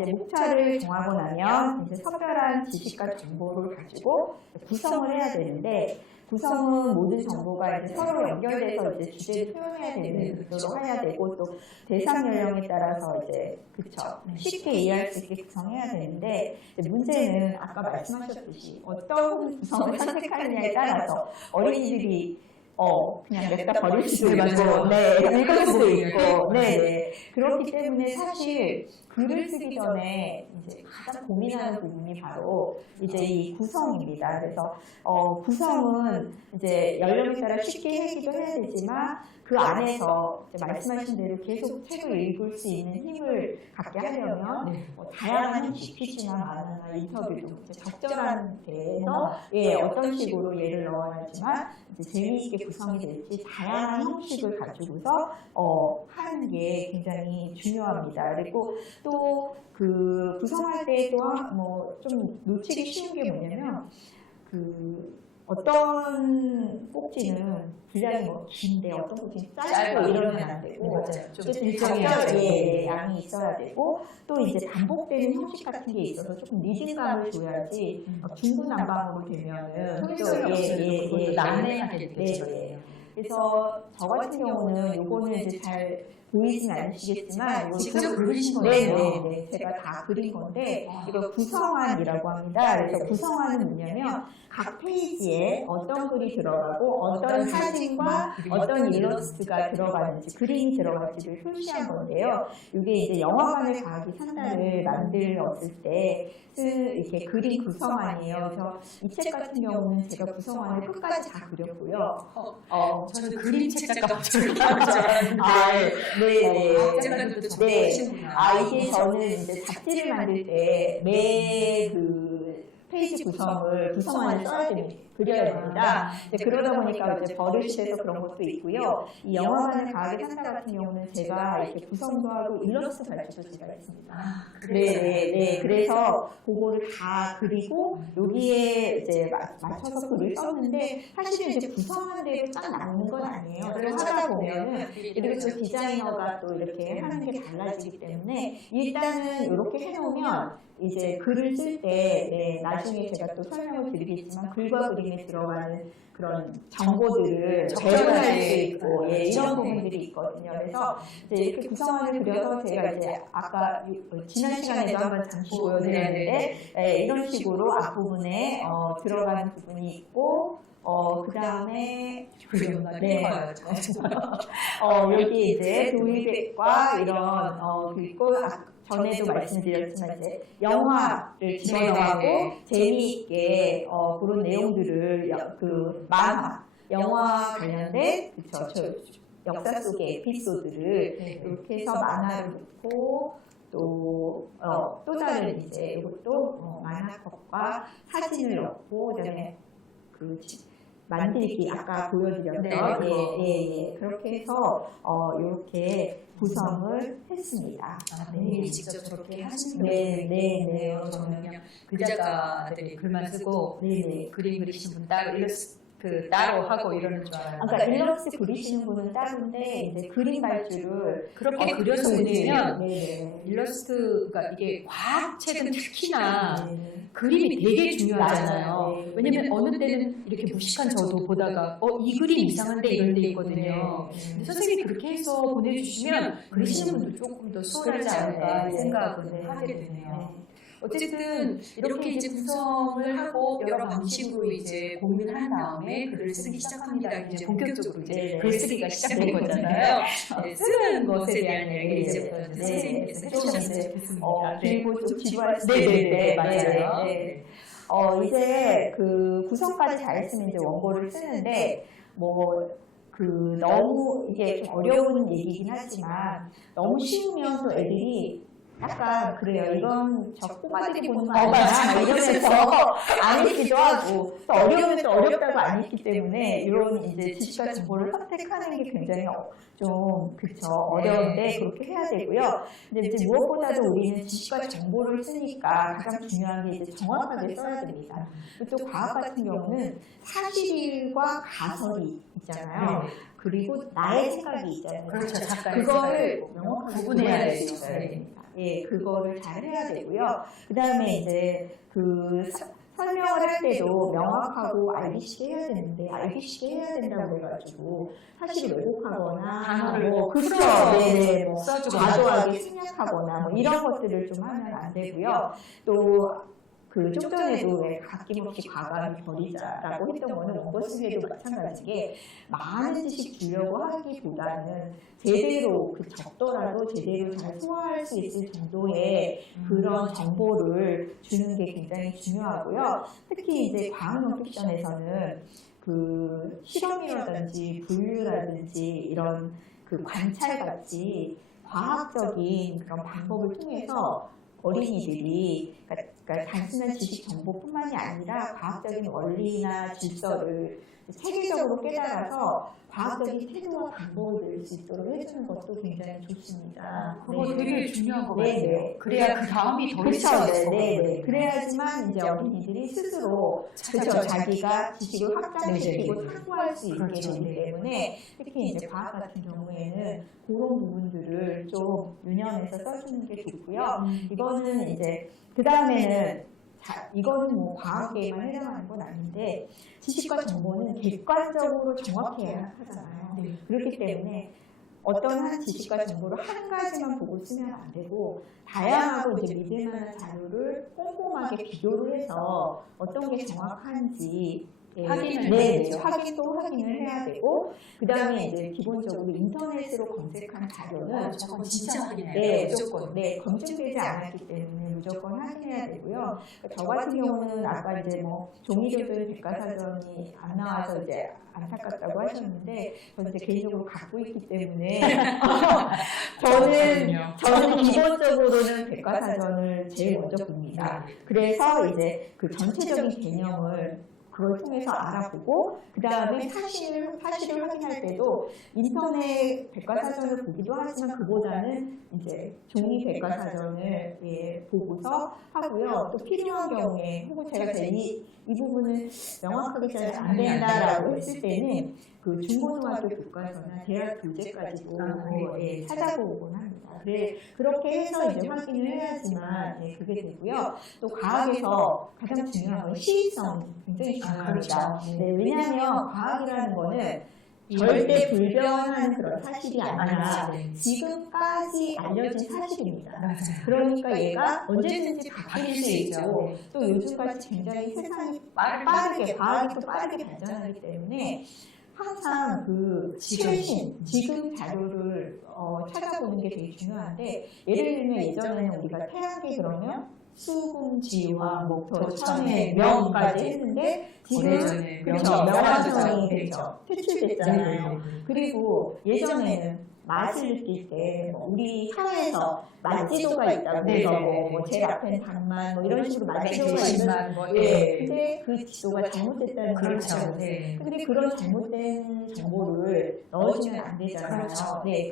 이제 목차를 정하고 나면 이제 선별한 지식과 정보를 가지고 구성을 해야 되는데 구성은 모든 정보가 이제 서로 연결돼서 이제 주제를 표현해야 되는 구조로 해야 되고 또 대상 연령에 따라서 이제 그쵸 쉽게 이해할 수 있게 구성해야 되는데 문제는 아까 말씀하셨듯이 어떤 구성을 선택하느냐에 따라서 어린이들이 그냥 냅다 버릴 수도 있고, 읽을 수도 있고, 그렇기 때문에 사실 글을 쓰기 전에 이제 가장 고민하는 부분이 바로 이제 이 구성입니다. 그래서, 구성은 이제 연령에 따라 쉽게 하기도 해야 되지만 그 안에서 이제 말씀하신 대로 계속 책을 읽을 수 있는 힘을 갖게 하려면 다양한 형식, 퀴즈나 만화나 인터뷰도 이제 적절한 데에서 어떤 식으로 예를 넣어야 하지만 이제 재미있게 구성이 될지 다양한 형식을 가지고서 하는 게 굉장히 중요합니다. 그리고 또 그 구성할 때도 뭐 좀 놓치기 쉬운 게 뭐냐면 어떤 꼭지는 분량이 뭐 긴데 어떤 꼭지는 짧고 이러면 안 되고 어쨌든 적절하게 양이 있어야 되고 또 이제 반복되는 형식 같은 게 있어서 조금 리듬감을 줘야지 중구난방으로 되면은 그것도 난해하게 되죠. 그래서 저 같은 경우는 요거는 이제 잘 보이진 않으시겠지만 이거 직접 그리신 네, 거예요? 네, 네. 제가 다 그린 건데 이거 구성안이라고 합니다. 그래서 구성안은 뭐냐면 각 페이지에 어떤 글이 들어가고 어떤 사진과 어떤 일러스트가 들어가는지 그림이 들어갈지를 표시한 건데요. 이게 이제 영화관을 가기 산다를 만들었을 때 이렇게 그린 구성안이에요. 그래서 이 책 같은 경우는 제가 구성안을 끝까지 다 그렸고요. 저는 그림책 작가 저렇게 하는 줄 알았는데 네. 작가님도 저렇게 네. 하시는구나. 이게 저는 이제 잡지를 만들 때 매 그 페이지 구성안을 그려야 됩니다. 이제 그러다 보니까 이제 버릇이 돼서 그런 것도 있고요. 이 영화관을 가게 산다 같은 경우는 제가 이렇게 구성도 하고 일러스트 발주도 제가 했습니다. 네. 그래서 그거를 다 그리고 여기에 이제 맞춰서 글을 썼는데 사실은 이제 구성한 대로 딱 나오는 건 아니에요. 그래서 하다 보면은 그리고 또 디자이너가 또 이렇게 하는 게 달라지기 때문에 일단은 이렇게 해놓으면 이제 글을 쓸 때 나중에 제가 또 설명을 드리겠지만 글과 그림에 들어가는 그런 정보들을 재현할 수 있고 이런 부분들이 있거든요. 그래서 이제 이렇게 구성안을 그려서 제가 이제 아까 지난 시간에도 한번 잠시 보여드렸는데 이런 식으로 앞부분에 들어가는 부분이 있고 그 다음에 여기 이제 도의백과 이런 그리고 전에도 말씀드렸지만 이제 영화를 집어넣고 재미있게 그런 내용들을 그 만화, 영화 관련된 역사 속의 에피소드를 이렇게 해서 만화를 넣고 또 다른 이제 이것도 만화컷과 사진을 넣고 그다음에 그 만들기 아까 보여드렸던 그렇게 해서 이렇게 구성을 했습니다. 본인이 직접 저렇게 하시는 네. 거예요. 저는 그냥 글 작가들이 글만 쓰고 그림 그리신 분 따로 따로 하고 이러는 줄 알아요. 그러니까 일러스트 그리시는 분은 따로인데 이제 그림 발주를 그렇게 그려서 보내면 일러스트가 이게 과학책은 특히나 그림이 되게 중요하잖아요. 왜냐면 어느 때는 이렇게 무식한 저도 보다가 이 그림 이상한데 이런 데 있거든요. 근데 선생님이 그렇게 해서 보내주시면 그리시는 분도 조금 더 수월하지 않을까 생각을 하게 되네요. 어쨌든 이렇게 이제 구성을 하고 여러 방식으로 이제 고민을 한 다음에 글을 쓰기 시작합니다. 이제 본격적으로 이제 글 쓰기가 시작된 거잖아요. 쓰는 것에 대한 이야기를 이제부터 선생님께서 해주셨으면 좋겠습니다. 그리고 좀 지루할 수 네, 맞아요. 이제 그 구성까지 다 했으면 이제 원고를 쓰는데 너무 이게 좀 어려운 얘기긴 하지만 너무 쉬우면 또 애들이 약간 그래요. 이건 저 꼬마들이 보는 거 아니야? 이러면서 안 읽기도 하고 또 어려우면 또 어렵다고 안 읽기 때문에 이런 이제 지식과 정보를 선택하는 게 굉장히 좀 어려운데 그렇게 해야 되고요. 근데 이제 무엇보다도 우리는 지식과 정보를 쓰니까 가장 중요한 게 이제 정확하게 써야 됩니다. 또 과학 같은 경우는 사실과 가설이 있잖아요. 그리고 나의 생각이 있잖아요. 그렇죠. 그거를 명확하게 구분해야 될 수 있어야 됩니다. 그거를 잘 해야 되고요. 그 다음에 이제 설명을 할 때도 명확하고 알기 쉽게 해야 되는데 알기 쉽게 해야 된다고 해가지고 사실 왜곡하거나 단어를 그렇죠. 과도하게 생략하거나 이런 것들을 좀 하면 안 되고요. 또 좀 전에도 왜 아낌없이 과감히 버리자라고 했던 거는 원고 쓰기에도 마찬가지게 많은 지식 주려고 하기보다는 제대로 적더라도 제대로 잘 소화할 수 있을 정도의 그런 정보를 주는 게 굉장히 중요하고요. 특히 이제 과학 논픽션에서는 그 실험이라든지 분류라든지 이런 그 관찰같이 과학적인 그런 방법을 통해서 어린이들이 그러니까 단순한 지식 정보뿐만이 아니라 과학적인 원리나 질서를 체계적으로 깨달아서 과학적인 태도와 방법을 낼 수 있도록 해주는 것도 굉장히 좋습니다. 그거 되게 중요한 것 같아요. 네. 그래야 그 다음이 더 그렇죠. 그래야지만 이제 어린이들이 스스로 자기가 지식을 확장시키고 탐구할 수 있게 되기 때문에 특히 이제 과학 같은 경우에는 그런 부분들을 좀 유념해서 써주는 게 좋고요. 이거는 이제 그 다음에는 이거는 과학에만 해당하는 건 아닌데 지식과 정보는 객관적으로 정확해야 하잖아요. 그렇기 때문에 어떤 한 지식과 정보를 한 가지만 보고 쓰면 안 되고 다양하고 이제 믿을 만한 자료를 꼼꼼하게 비교를 해서 어떤 게 정확한지 확인을 확인을 해야 되고 그 다음에 이제 기본적으로 인터넷으로 검색한 자료는 저건 진짜 확인해야 네, 돼요. 무조건. 검증되지 않았기 때문에 무조건 확인해야 되고요. 저 같은 경우는 아까 이제 뭐 종이조들 백과사전이 안 나와서 이제 안타깝다고 하셨는데 저는 이제 개인적으로 갖고 있기 때문에 저는 기본적으로는 백과사전을 제일 먼저 봅니다. 그래서 이제 그 전체적인 개념을 그걸 통해서 알아보고 그 다음에 사실을 확인할 때도 인터넷 백과사전을 보기도 하지만 그보다는 이제 종이 백과사전을 보고서 하고요. 또 필요한 경우에 혹은 제가 이 부분은 명확하게 잘 안 된다라고 했을 때는 그 중고등학교 교과서나 대학 교재까지도 찾아보곤 합니다. 그렇게 해서 이제 확인을 해야지만 그게 되고요. 또 과학에서 가장 중요한 건 시의성 굉장히 중요합니다. 왜냐하면 과학이라는 거는 절대 불변한 그런 사실이 아니라 지금까지 알려진 사실입니다. 그러니까 얘가 언제든지 바뀔 수 있고 또 요즘같이 굉장히 세상이 빠르게 과학이 또 빠르게 발전하기 때문에 항상 그 최신 지금 자료를 찾아보는 게 되게 중요한데 예를 들면 예전에는 우리가 태양계 그러면 수금지와 목표, 천의, 명까지 했는데 지금 그렇죠. 명화성이 그렇죠. 퇴출됐잖아요. 그리고 예전에는 맛을 느낄 때 우리 혀에서 만지도가 있다고 해서 뭐 제일 앞에는 당만 뭐 이런 식으로 만지도가 있는 근데 그 지도가 잘못됐다는 그렇죠. 근데 그런 잘못된 정보를 넣어주면 안 되잖아요.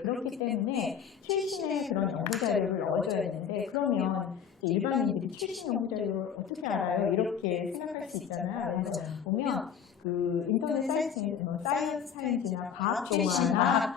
그렇기 때문에 최신의 그런 연구 자료를 넣어줘야 되는데 그러면 일반인들이 최신 연구 자료를 어떻게 알아요? 이렇게 생각할 수 있잖아요. 그래서 보면 그 인터넷 사이언스나 과학 동화나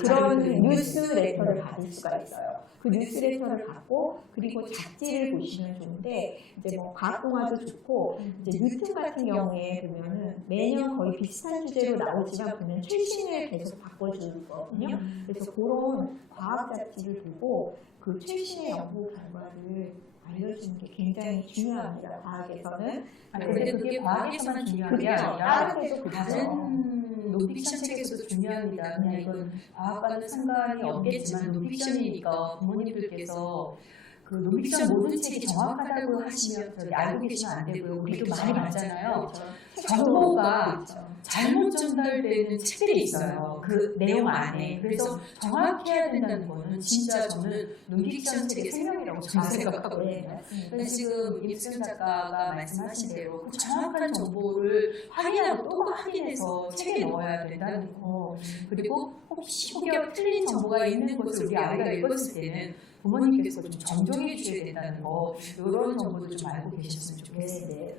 그런 뉴스레터를 받을 수가 있어요. 그 뉴스레터를 받고 그리고 잡지를 보시면 좋은데 이제 뭐 과학 동화도 좋고 이제 뉴튼 같은 경우에 보면은 매년 거의 비슷한 주제로 나오지만 보면 최신을 계속 바꿔주거든요. 그래서 그런 과학 잡지를 보고 그 최신의 연구 결과를 알려주는 게 굉장히 중요합니다. 과학에서는. 그런데 그게 과학에서만 중요한 게 아니라 다른 논픽션 책에서도 중요합니다. 그냥 이건 과학과는 상관이 없겠지만 논픽션이니까 부모님들께서 그 논픽션 모든 책이 정확하다고 하시면 알고 계시면 안 되고요. 우리도 많이 봤잖아요. 정보가 잘못 전달되는 책들이 있어요. 그 내용 안에. 그래서 정확해야 된다는 거는 진짜 저는 논픽션 책의 생명이라고 저는 생각하거든요. 그래서 지금 임수경 작가가 말씀하신 대로 그 정확한 정보를 확인하고 또 확인해서 책에 넣어야 된다는 거. 그리고 혹시 틀린 정보가 있는 것을 우리 아이가 읽었을 때는 부모님께서 좀 정정해 주셔야 된다는 거, 이런 정보도 좀 알고 계셨으면 좋겠어요.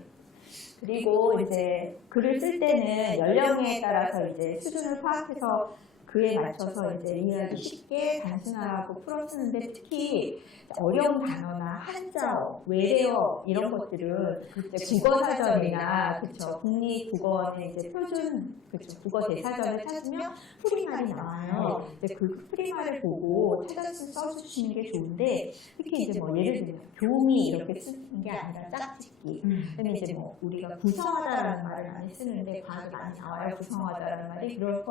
그리고 이제 글을 쓸 때는 연령에 따라서 이제 수준을 파악해서 그에 맞춰서 이제 이해하기 쉽게 단순하고 풀어 쓰는데 특히 어려운 단어나 한자어, 외래어 이런 것들은 이제 국어사전이나 그쵸 국립국어원의 이제 표준 국어 대사전을 찾으면 프리말이 나와요. 이제 그 프리말을 보고 찾아서 써주시는 게 좋은데 특히 이제 뭐 예를 들면 교미 이렇게 쓰는 게 아니라 짝짓기. 그다음에 이제 뭐 우리가 구성하다라는 말을 많이 쓰는데 과학에 많이 나와요. 구성하다라는 말이 그럴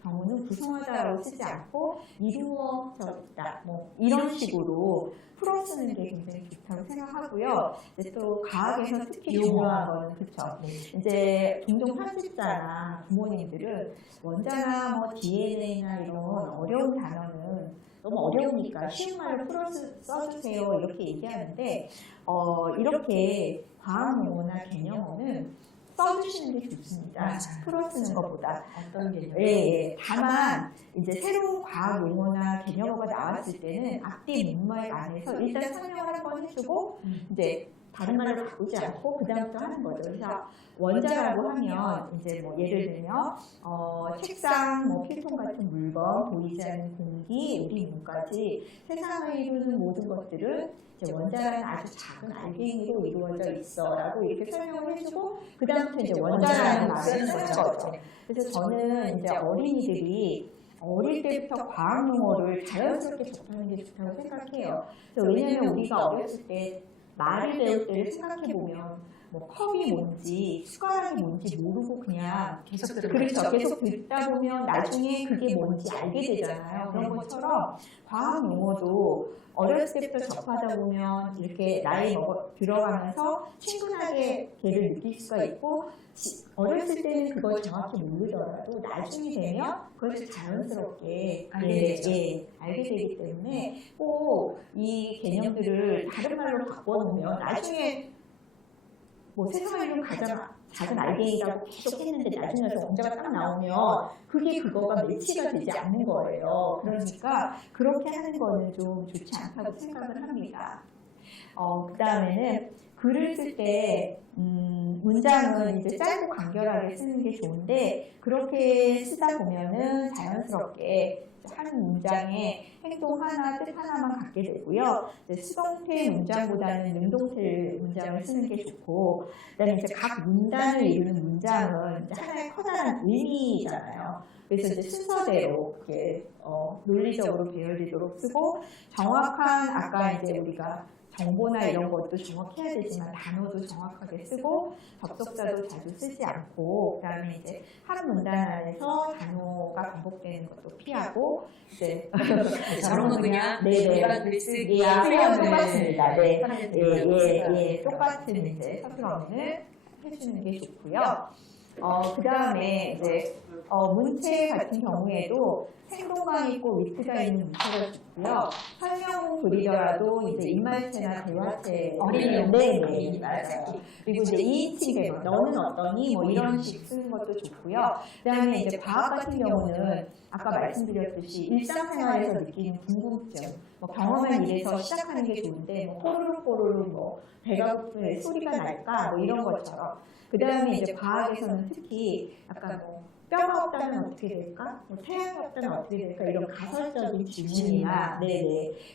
경우는 구성하다라고 쓰지 않고 이루어졌다 뭐 이런 식으로 풀어 쓰는 게 굉장히 좋다고 생각하고요. 이제 또 과학에서 특히 중요한 거는 그렇죠. 이제 종종 편집자나 부모님들은 원자나 뭐 DNA나 이런 어려운 단어는 너무 어려우니까 쉬운 말로 풀어 써주세요 이렇게 얘기하는데 이렇게 과학 용어나 개념어는 써주시는 게 좋습니다. 풀어 쓰는 것보다. 어떤 개념? 다만 이제 새로운 과학 용어나 개념어가 나왔을 때는 앞뒤 문말 안에서 일단 설명을 한번 해주고 이제 다른 말로 바꾸지 않고 그 다음부터 하는 거죠. 그래서 원자라고 하면 이제 뭐 예를 들면 책상, 뭐 필통 같은 물건, 보이지 않는 공기, 우리 몸까지 세상을 이루는 모든 것들은 이제 원자라는 아주 작은 알갱이로 이루어져 있어라고 이렇게 설명을 해주고 그 다음부터 이제 원자라는 말을 쓰는 거죠. 그래서 저는 이제 어린이들이 어릴 때부터 과학 용어를 자연스럽게 접하는 게 좋다고 생각해요. 그래서 왜냐하면 우리가 어렸을 때 말을 배울 때를 생각해보면 뭐 컵이 뭔지 숟가락이 뭔지 모르고 그냥 계속 그렇죠. 계속 듣다 보면 나중에 그게 뭔지 알게 되잖아요. 그런 것처럼 과학 용어도 어렸을 때부터 접하다 보면 이렇게 나이 들어가면서 친근하게 걔를 느낄 수가 있고 어렸을 때는 그걸 정확히 모르더라도 나중에 되면 그것을 자연스럽게 알게 되죠. 알게 되기 때문에 꼭 이 개념들을 다른 말로 바꿔놓으면 나중에 뭐 세상을 좀 가장 작은 알갱이라고 계속 했는데 나중에 원자가 딱 나오면 그게 그거가 매치가 되지 않는 거예요. 그러니까 그렇게 하는 거는 좀 좋지 않다고 생각을 합니다. 그 다음에는 글을 쓸 때 문장은 이제 짧고 간결하게 쓰는 게 좋은데 그렇게 쓰다 보면은 자연스럽게 한 문장에 행동 하나, 뜻 하나만 갖게 되고요. 수동태 문장보다는 능동태 문장을 쓰는 게 좋고, 그다음에 이제 각 문단을 이루는 문장은 이제 하나의 커다란 의미잖아요. 그래서 이제 순서대로 그게 논리적으로 배열되도록 쓰고 정확한 아까 이제 우리가 정보나 이런 것도 정확해야 되지만 단어도 정확하게 쓰고 접속사도 자주 쓰지 않고 그다음에 이제 한 문단 안에서 단어가 반복되는 것도 피하고 이제 저런 거 그냥 일반 글쓰기 똑같습니다. 네, 네, 똑같은 이제 서술어문을 해주는 게 좋고요. 그다음에 이제 문체 같은 경우에도 생동감 있고 위트가 있는 문체가 좋고요. 설명 글이더라도 이제 입말체나 대화체 어린이 맞아요. 그리고 이제 2인칭 대화 너는 어떠니 뭐 이런 식 쓰는 것도 좋고요. 그다음에 이제 과학 같은 경우는 아까 말씀드렸듯이 일상생활에서 느끼는 궁금증, 뭐 경험한 일에서 시작하는 게 좋은데 뭐 호로록 뭐 배가 고프면 소리가 날까 뭐 이런 것처럼. 그다음에 이제 과학에서는 특히 약간 뭐 뼈가 없다면 어떻게 될까? 뭐 태양이 없다면 어떻게 될까? 이런 가설적인 질문이나,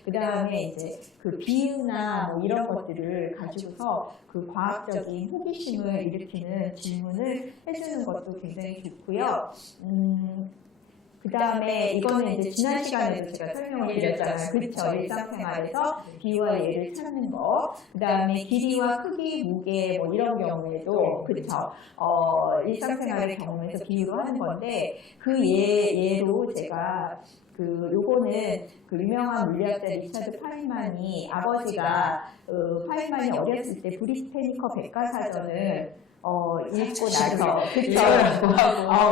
그 다음에 이제 그 비유나 뭐 이런 것들을 가지고서 그 과학적인 호기심을 일으키는 질문을 해주는 것도 굉장히 좋고요. 그 다음에 이거는 이제 지난 시간에도 제가 설명을 드렸잖아요. 그렇죠. 일상생활에서 비유와 예를 찾는 거. 그 다음에 길이와 크기, 무게 뭐 이런 경우에도 그렇죠. 일상생활의 경우에서 비유로 하는 건데 그 예로 제가 요거는 그 유명한 물리학자 리차드 파인만이 아버지가 파인만이 어렸을 때 브리테니커 백과사전을 읽고 나서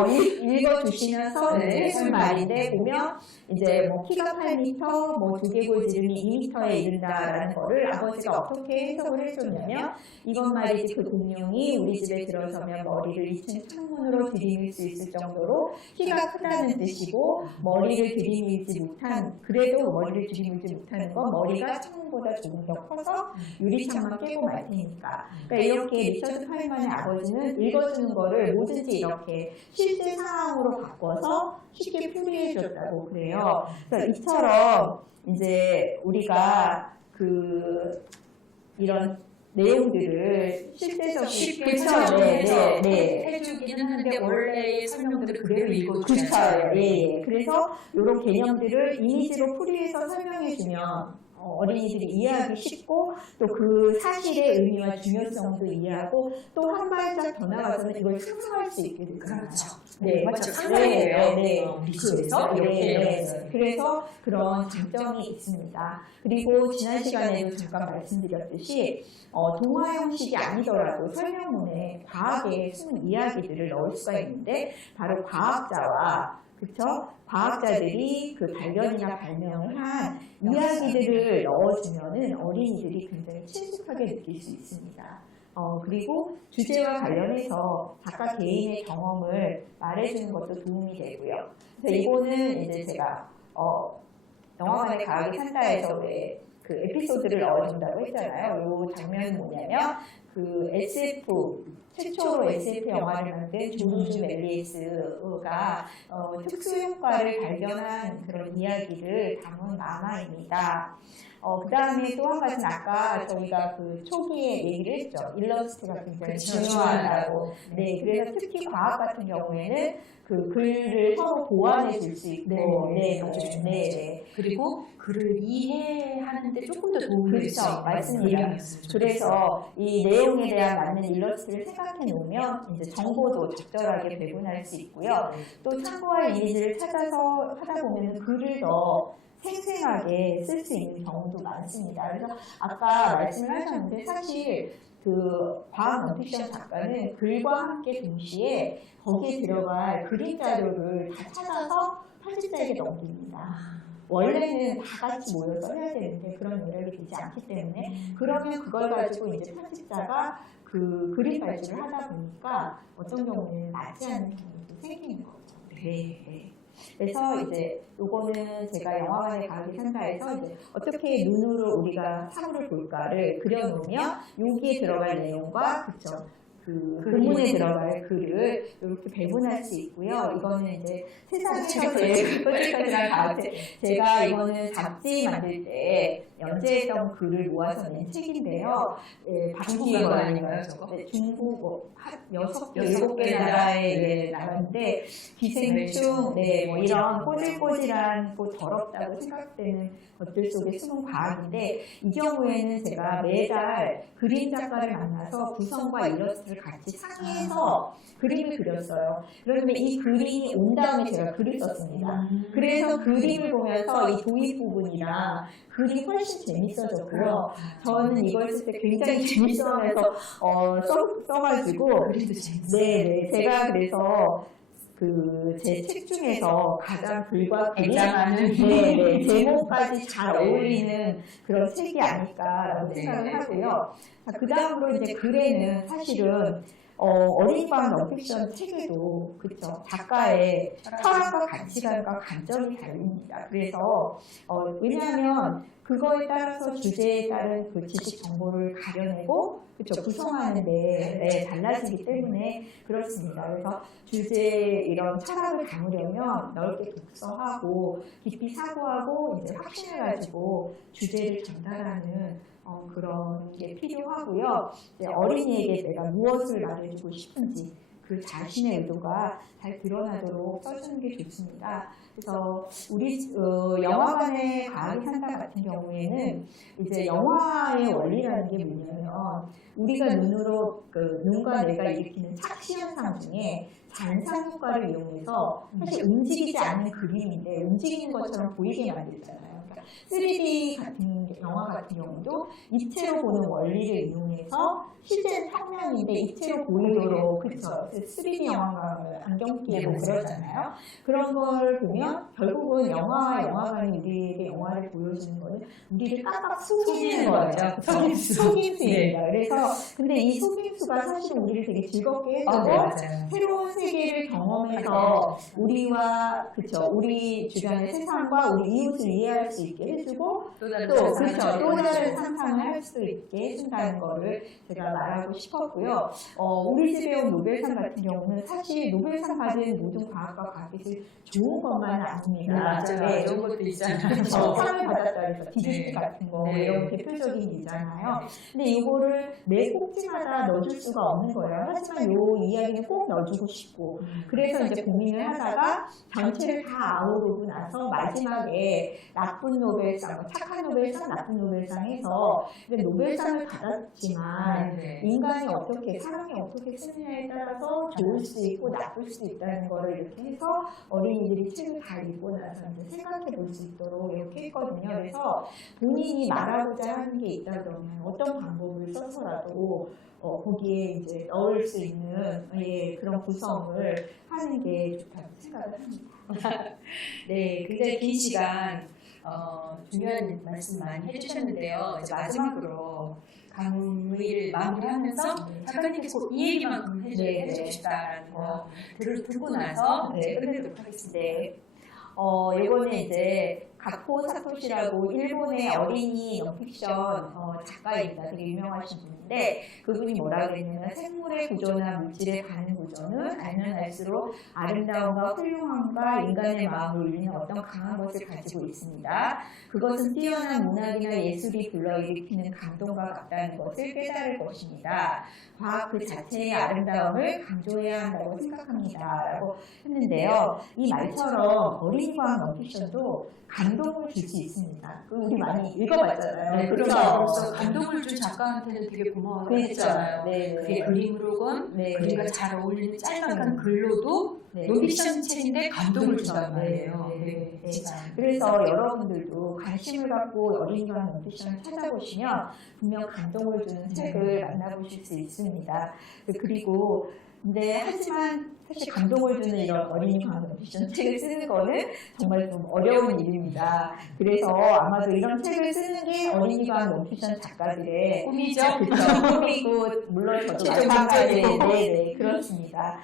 읽어주시면서 해준 말인데 보면 이제 뭐 키가 8m, 뭐 두개골 지름이 2m에 이른다라는 거를 아버지가 어떻게 해석을 해줬냐면 이건 말이지 그 공룡이 우리 집에 들어서면 머리를 2층 창문으로 들이밀 수 있을 정도로 키가 크다는 뜻이고 머리를 들이밀지 못한 그래도 머리를 들이밀지 못하는 건 머리가 창문보다 조금 더 커서 유리창만 깨고 말 테니까. 그러니까 이렇게 리처드 파인만의 아버지는 읽어주는 거를 뭐든지 이렇게 실제 상황으로 바꿔서 쉽게 표현해 줬다고 그래요. 그래서 이처럼 이제 우리가 이런 내용들을 실제적으로 쉽게 설명해서 해주기는 하는데 원래의 설명들을 그대로 읽어주잖아요. 그렇죠. 그래서 이런 개념들을 이미지로 풀이해서 설명해주면 어린이들이 이해하기 쉽고 또 그 사실의 의미와 중요성도 이해하고 또 한 발짝 더 나가서는 이걸 상상할 수 있게 되잖아요. 그렇죠. 맞죠. 상상이에요. 그래서 그래서 그런 장점이 있습니다. 그리고 지난 시간에도 잠깐 말씀드렸듯이 동화 형식이 아니더라도 설명문에 과학의 숨은 이야기들을 넣을 수가 있는데 바로 과학자와 그렇죠? 과학자들이 그 발견이나 발명을 한 이야기들을 넣어주면은 어린이들이 굉장히 친숙하게 느낄 수 있습니다. 그리고 주제와 관련해서 작가 개인의 경험을 말해주는 것도 도움이 되고요. 그래서 이거는 이제 제가 영화관에 과학이 산다에서 왜 그 에피소드를 넣어준다고 했잖아요. 이 장면은 뭐냐면 그 SF 최초로 SF 영화를 만든 조르주 멜리에스가 특수 효과를 발견한 그런 이야기를 담은 만화입니다. 그 다음에 또 한 가지는 아까 저희가 그 초기에 얘기를 했죠. 일러스트가 굉장히 중요하다고. 네, 그래서 특히 과학 같은 경우에는 그 글을 서로 보완해 줄 수 있고, 네. 그리고 글을 이해하는데 조금 더 도움이 될 수 그렇죠. 있는 맞습니다. 글이었으면 좋겠어요. 그래서 이 내용에 대한 맞는 일러스트를 생각해 놓으면 이제 정보도 적절하게 배분할 수 있고요. 또 참고할 이미지를 찾아서 하다 보면 글을 더 생생하게 쓸 수 있는 경우도 많습니다. 그래서 아까 말씀을 하셨는데 사실 그 과학 논픽션 작가는 글과 함께 동시에 거기에 들어갈 그림 자료를 다 찾아서 편집자에게 넘깁니다. 원래는 다 같이 모여서 해야 되는데 그런 노력이 되지 않기 때문에 그러면 그걸 가지고 이제 편집자가 그 그림 발주를 하다 보니까 어떤 경우는 맞지 않는 경우도 생기는 거죠. 네. 그래서 이제 요거는 제가 영화관의 과학이 산다에서 이제 어떻게 눈으로 우리가 사물을 볼까를 그려놓으면 여기에 들어갈 내용과 그쵸. 그 본문에 들어갈 글을 이렇게 배분할 수 있고요. 이거는 이제 세상에서 제일 뾰족하지는 과학책. 제가 이거는 잡지 만들 때 연재했던 글을 모아서 낸 책인데요. 중국인 거 아닌가요, 저거? 네, 중국 한 7개 나라에 나갔는데 기생충, 뭐 이런 꼬질꼬질한 더럽다고 생각되는 것들 속에 숨은 과학인데 이 경우에는 제가 매달 그림 작가를 만나서 구성과 일러스트를 같이 상의해서 그림을 그렸어요. 그런데 이 그림이 온 다음에 제가 글을 썼습니다. 그래서 그림을 보면서 이 도입 부분이랑 글이 훨씬 재밌어졌고요. 저는 이걸 쓸 때 굉장히 재밌어하면서 써가지고 그림도 재밌어요. 네, 제가 그래서 그 제 책 중에서 가장 글과 굉장하는 제목까지 잘 어울리는 그런 책이 아닐까라고 생각을 하고요. 그 다음으로 이제 글에는 사실은 어린이 과학 넌픽션 책에도 그쵸 작가의 철학과 가치관과 관점이 다릅니다. 그래서 왜냐하면 그거에 따라서 주제에 따른 그 지식 정보를 가려내고 그쵸 구성하는데 달라지기 때문에 그렇습니다. 그래서 주제에 이런 철학을 담으려면 넓게 독서하고 깊이 사고하고 이제 확신을 가지고 주제를 전달하는 그런 게 필요하고요. 어린이에게 내가 무엇을 말해주고 싶은지 그 자신의 의도가 잘 드러나도록 써주는 게 좋습니다. 그래서 우리 영화관의 과학이 산다 같은 경우에는 이제 영화의 원리라는 게 뭐냐면 우리가 눈으로 눈과 뇌가 일으키는 착시 현상 중에 잔상 효과를 이용해서 사실 움직이지 않는 그림인데 움직이는 것처럼 보이게 만들잖아요. 3D 같은 영화 같은 경우도 입체로 보는 원리를 이용해서 실제는 평면인데 입체로 보이도록 그쵸 3D 영화관을 안경 끼고 그러잖아요. 그런 걸 보면 결국은 영화관이 우리에게 영화를 보여주는 거는 우리를 깜빡 속이는 거죠. 속임수입니다. 그래서 근데 이 속임수가 사실 우리를 되게 즐겁게 해주고 새로운 세계를 경험해서 우리와 우리 주변의 세상과 우리 이웃을 이해할 수 있게 해주고 또 다른 상상을 할 수 있게 해준다는 거를 제가 말하고 싶었고요. 우리 집에 온 노벨상 같은 경우는 사실 노벨상 받은 모든 과학과 과학기술 좋은 것만은 아닙니다. 맞아요. 이런 것도 있잖아요. 그렇죠. 상을 받았다 해서 디저트 같은 거 이런 대표적인 예잖아요. 근데 이거를 매 꼭지마다 넣어줄 수가 없는 거예요. 하지만 이 이야기는 꼭 넣어주고 싶고 그래서 이제 고민을 하다가 전체를 다 아우르고 나서 마지막에 나쁜 노벨상, 착한 노벨상, 나쁜 노벨상 해서 노벨상을 받았지만 인간이 어떻게, 사람이 어떻게 쓰느냐에 따라서 좋을 수도 있고 나쁠 수도 있다는 거를 이렇게 해서 어린이들이 책을 다 읽고 나서 이제 생각해 볼 수 있도록 이렇게 했거든요. 그래서 본인이 말하고자 하는 게 있다 그러면 어떤 방법을 써서라도 거기에 이제 넣을 수 있는 그런 구성을 하는 게 좋다고 생각을 합니다. 네, 굉장히 긴 시간 중요한 말씀 많이 해주셨는데요. 이제 마지막으로 강의를 마무리하면서 작가님께서 이 얘기만큼 해주고 싶다라는 거 듣고 나서 끝내도록 하겠습니다. 이거는 이제 가코 사토시라고 일본의 어린이 non-픽션 작가입니다. 되게 유명하신 분인데 그분이 뭐라 그랬냐면 생물의 구조나 물질의 가는 구조는 알면 알수록 아름다움과 훌륭함과 인간의 마음을 울리는 어떤 강한 것을 가지고 있습니다. 그것은 뛰어난 문학이나 예술이 불러일으키는 감동과 같다는 것을 깨달을 것입니다. 과학 그 자체의 아름다움을 강조해야 한다고 생각합니다. 라고 했는데요. 이 말처럼 어린이 과학 non-픽션도 감동을 줄 수 있습니다. 우리 많이 읽어봤잖아요. 네, 그렇죠? 그래서 감동을 준 작가한테는 되게 고마워했잖아요. 네, 그게 그림으로건 네. 그림과 잘 어울리는 짤막한 글로도 네. 논픽션 책인데 감동을 준단 말이에요. 네, 네. 진짜. 그래서 여러분들도 관심을 갖고 어린이와 non-픽션을 찾아보시면 분명 감동을 주는 책을 만나보실 수 있습니다. 그리고 근데 하지만 사실 감동을 주는 이런 어린이와 non-픽션 책을 쓰는 거는 정말 좀 어려운 일입니다. 그래서 아마도 이런 책을 쓰는 게 어린이와 non-픽션 작가들의 꿈이죠? 그렇죠. 꿈이고 물론 저도 최종 마찬가지로 목적이고. 네, 그렇습니다.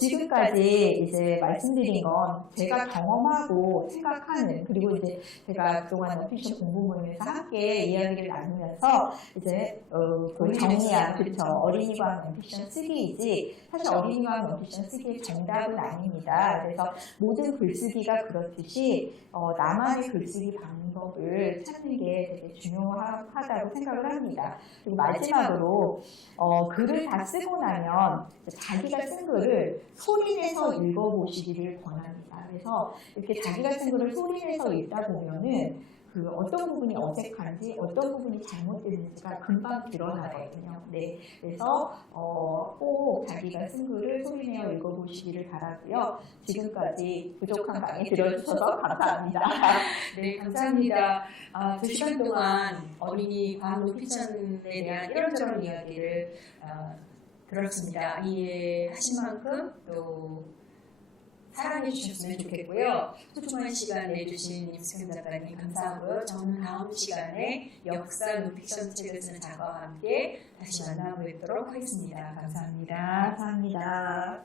지금까지 이제 말씀드린 건 제가 경험하고 생각하는 그리고 이제 제가 그동안 non-픽션 공부 모임에서 함께 이야기를 나누면서 이제 정리한 그렇죠. 어린이과 non-픽션 쓰기이지 사실 어린이와 non-픽션 쓰기의 정답은 아닙니다. 그래서 모든 글쓰기가 그렇듯이 나만의 글쓰기 방법을 찾는 게 되게 중요하다고 생각을 합니다. 그리고 마지막으로 글을 다 쓰고 나면 자기가 쓴 글을 소리내서 읽어보시기를 권합니다. 그래서 이렇게 자기가 쓴 글을 소리내서 읽다 보면은 그 어떤 부분이 어색한지 어떤 부분이 잘못됐는지가 금방 드러나거든요. 네, 그래서 꼭 자기가 쓴 글을 소리내어 읽어보시기를 바라고요. 지금까지 부족한 강의 들어주셔서 감사합니다. 네, 감사합니다. 2시간 동안 어린이 과학 논픽션에 대한 이런저런 이야기를 들었습니다. 이해하신 만큼 또 사랑해 주셨으면 좋겠고요. 소중한 시간 내주신 임수경 작가님 감사하고요. 저는 다음 시간에 역사 논픽션 책을 쓰는 작가와 함께 다시 만나뵙도록 하겠습니다. 감사합니다. 감사합니다.